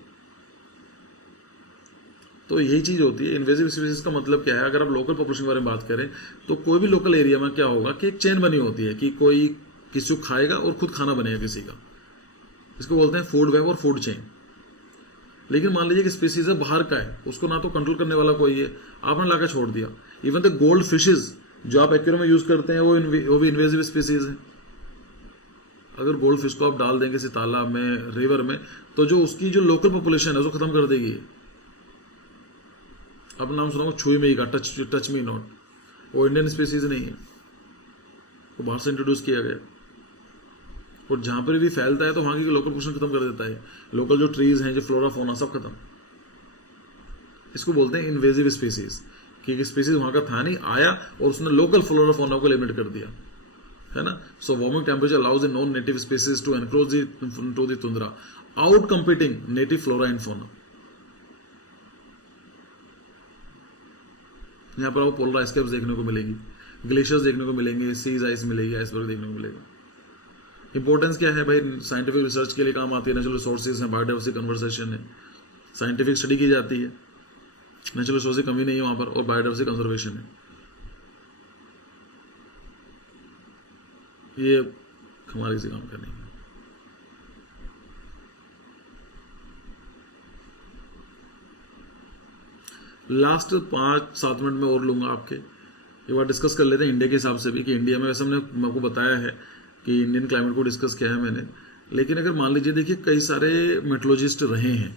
तो यही चीज होती है इन्वेजिव स्पीसीज का मतलब क्या है। अगर आप लोकल पॉपुलेशन के बारे में बात करें तो कोई भी लोकल एरिया में क्या होगा कि एक चेन बनी होती है कि कोई किसी को खाएगा और खुद खाना बनेगा किसी का, इसको बोलते हैं फूड वेब और फूड चेन। लेकिन मान लीजिए कि स्पीसीज है बाहर का है, उसको ना तो कंट्रोल करने वाला कोई है, आपने लाकर छोड़ दिया। इवन द गोल्ड फिशेज जो आप एक्वेरियम में यूज करते हैं वो भी इन्वेजिव स्पीसीज है। अगर गोल्ड फिश को आप डाल देंगे किसी तालाब में, रिवर में, तो जो उसकी जो लोकल पॉपुलेशन है उसको खत्म कर देगी। अब नाम सुना छुई में ही का, टच मी नॉट, वो इंडियन स्पीसीज नहीं है, वो बाहर से इंट्रोड्यूस किया गया। और जहां पर भी फैलता है तो वहां की लोकल पॉपुलेशन खत्म कर देता है। लोकल जो ट्रीज हैं, जो फ्लोरा फोना, सब खत्म। इसको बोलते हैं इन्वेजिव स्पीसीज, कि स्पीसीज वहां का था नहीं, आया और उसने लोकल फ्लोरा फोना को लिमिट कर दिया, है ना। So warming temperature allows the non native species to encroach to the tundra, out competing native flora and fauna. यहाँ पर आपको पोलर आइसकैप्स देखने को मिलेंगी, ग्लेशियर्स देखने को मिलेंगे, सीज आइस मिलेगी, आइसबर्ग देखने को मिलेगा। इंपॉर्टेंस क्या है भाई, साइंटिफिक रिसर्च के लिए काम आती है, नेचुरल रिसोर्सेज है, बायोडाइवर्सिटी कन्वर्सेशन है, साइंटिफिक स्टडी की जाती है, नेचुरल रिसोर्स की कमी नहीं है वहां पर, और बायोडाइवर्सिटी कंजर्वेशन है। ये हमारे से काम करनी है। लास्ट 5-7 मिनट में और लूंगा आपके, एक बार डिस्कस कर लेते हैं इंडिया के हिसाब से भी, कि इंडिया में वैसे हमने आपको बताया है कि इंडियन क्लाइमेट को डिस्कस किया है मैंने। लेकिन अगर मान लीजिए, देखिए कई सारे मेट्रोलॉजिस्ट रहे हैं।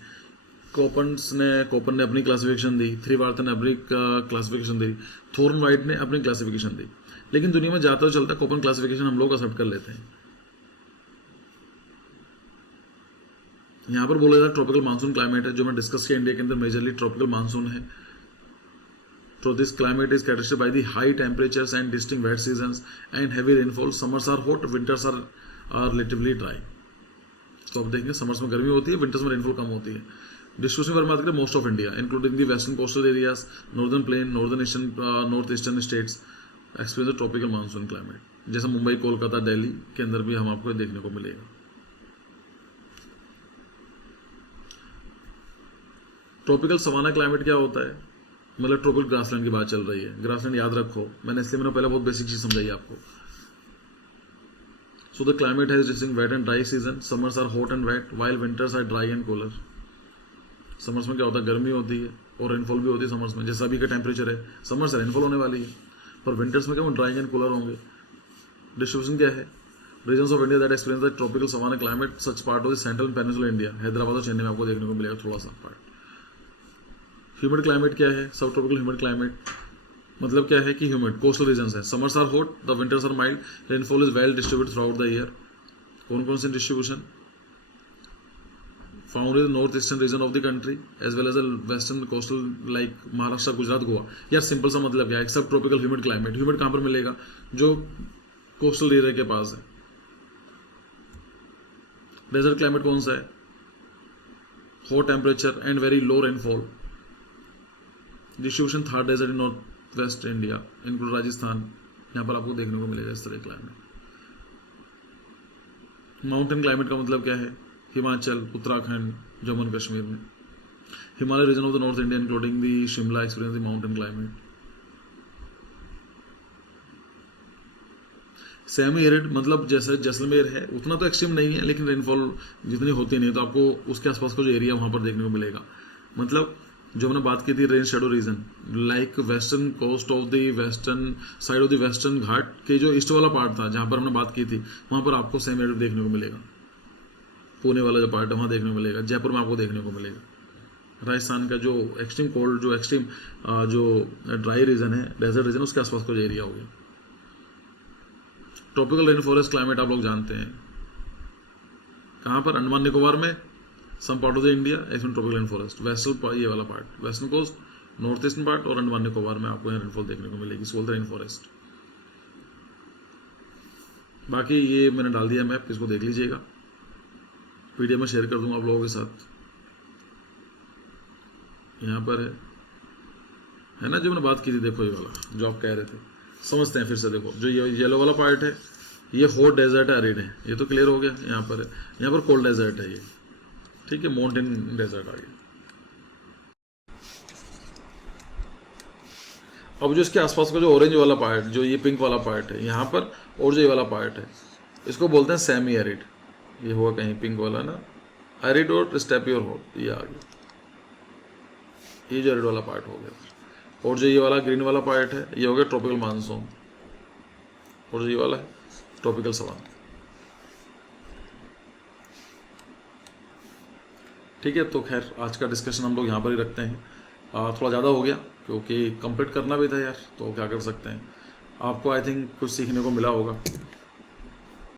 कोपन ने अपनी क्लासिफिकेशन दी, थ्रीवार्थ ने अपनी क्लासिफिकेशन दी, थॉर्नवाइट ने अपनी क्लासिफिकेशन दी। लेकिन दुनिया में जाता तो चलता कोपन क्लासिफिकेशन हम लोग एक्सेप्ट कर लेते हैं। यहाँ पर बोला जाता ट्रॉपिकल मानसून क्लाइमेट है, जो मैं डिस्कस किया, इंडिया के अंदर मेजरली ट्रॉपिकल मानसून है। So this climate is characterized by the high temperatures and distinct wet seasons and heavy rainfall. Summers are hot, winters are relatively dry. तो आप देखेंगे समर्स में गर्मी होती है, विंटर्स में रेनफॉल कम होती है। डिस्ट्रीब्यूशन पर बात करें, most of India including the western coastal areas, northern plain, north eastern states experience tropical monsoon climate. जैसे मुंबई, कोलकाता, दिल्ली के अंदर भी हम आपको देखने को मिलेगा। ट्रॉपिकल सवाना क्लाइमेट क्या होता है, मतलब ट्रॉपिकल ग्रासलैंड की बात चल रही है। ग्रासलैंड याद रखो, मैंने पहले बहुत बेसिक चीज समझाई आपको। So the climate has distinct wet and dry season. Summers are hot and wet while winters are dry and cooler. Summers में क्या होता है, गर्मी होती है और रेनफॉल भी होती है समर्स में। जैसा अभी का टेम्परेचर है, समर से रेनफॉल होने वाली है, पर विंटर्स में क्या ड्राई एंड कूलर होंगे। डिस्ट्रीब्यूशन क्या है, regions of India that experience the tropical savanna climate such part of the central peninsula India. Hyderabad और चेन्नई में आपको देखने को मिलेगा थोड़ा सा पार्ट। ह्यूमिड क्लाइमेट क्या है, सब ट्रॉपिकल ह्यूमिड क्लाइमेट। मतलब क्या है कि ह्यूमिड कोस्टल रीजन है, summers are hot, the winters are mild, rainfall is well distributed throughout the year. कौन कौन से distribution found in north eastern region of the country as well as the western coastal like Maharashtra, Gujarat, Goa. यार simple सा मतलब क्या है, सब tropical humid climate. Humid कहाँ पर मिलेगा, जो कोस्टल एरिया के पास है। डेजर्ट क्लाइमेट कौन सा है, hot temperature and very low rainfall. Distribution Thar desert in north west India include Rajasthan, यहाँ पर आपको देखने को मिलेगा इस तरह क्लाइमेट। माउंटेन क्लाइमेट का मतलब क्या है, हिमाचल, उत्तराखंड, जम्मू एंड कश्मीर में। Himalaya region of the north India including the Shimla experience the mountain climate. Semi arid मतलब जैसे जैसलमेर है उतना तो एक्सट्रीम नहीं है, लेकिन रेनफॉल जितनी होती नहीं, तो आपको उसके आसपास का जो एरिया वहाँ पर देखने को मिलेगा। मतलब जो हमने बात की थी rain shadow region, like western coast of the western side of the western Ghat के जो ईस्ट वाला पार्ट था जहाँ पर हमने बात की थी, वहाँ पर आपको सेमी एरिड देखने को मिलेगा। पुणे वाला जो पार्ट है वहाँ देखने को मिलेगा, जयपुर में आपको देखने को मिलेगा। राजस्थान का जो एक्सट्रीम कोल्ड, जो एक्सट्रीम जो ड्राई रीजन है, डेजर्ट रीजन, उसके आसपास का जो एरिया हो गया। ट्रॉपिकल रेन फॉरेस्ट क्लाइमेट आप लोग जानते हैं कहाँ पर, अंडमान निकोबार में, some part of the India इसमें ट्रॉपिकल रेन फॉरेस्ट। वेस्टर्न ये वाला part, western coast, north eastern part और अंडमान निकोबार में आपको यहाँ रेनफॉल देखने को मिलेगी, इसको बोलते हैं रेन फॉरेस्ट। बाकी ये मैंने डाल दिया मैप, इसको देख लीजिएगा, पीडीएफ में शेयर कर दूंगा आप लोगों के साथ। यहाँ पर है ना जो मैंने बात की थी, देखो ये वाला जो आप कह रहे थे, समझते हैं फिर से। देखो जो ये येलो वाला पार्ट है, ये हॉट डेजर्ट है, एरिड है, ये तो क्लियर हो गया। यहाँ पर है, यहाँ पर कोल्ड डेजर्ट है ये, ठीक है, माउंटेन डेजर्ट आ गया। अब जो इसके आसपास का जो ऑरेंज वाला पार्ट, जो ये पिंक वाला पार्ट है यहाँ पर, और जो ये वाला पार्ट है, इसको बोलते हैं सेमी एरिड। ये हुआ कहीं पिंक वाला ना, एरिड और स्टेपी और हॉट, ये आ गया, ये जो एरिड वाला पार्ट हो गया। और जो ये वाला ग्रीन वाला पार्ट है, ये हो गया ट्रॉपिकल मानसून, और जो ये वाला है ट्रॉपिकल सवान। ठीक है, तो खैर आज का डिस्कशन हम लोग यहाँ पर ही रखते हैं। थोड़ा ज़्यादा हो गया क्योंकि कंप्लीट करना भी था यार, तो क्या कर सकते हैं। आपको आई थिंक कुछ सीखने को मिला होगा।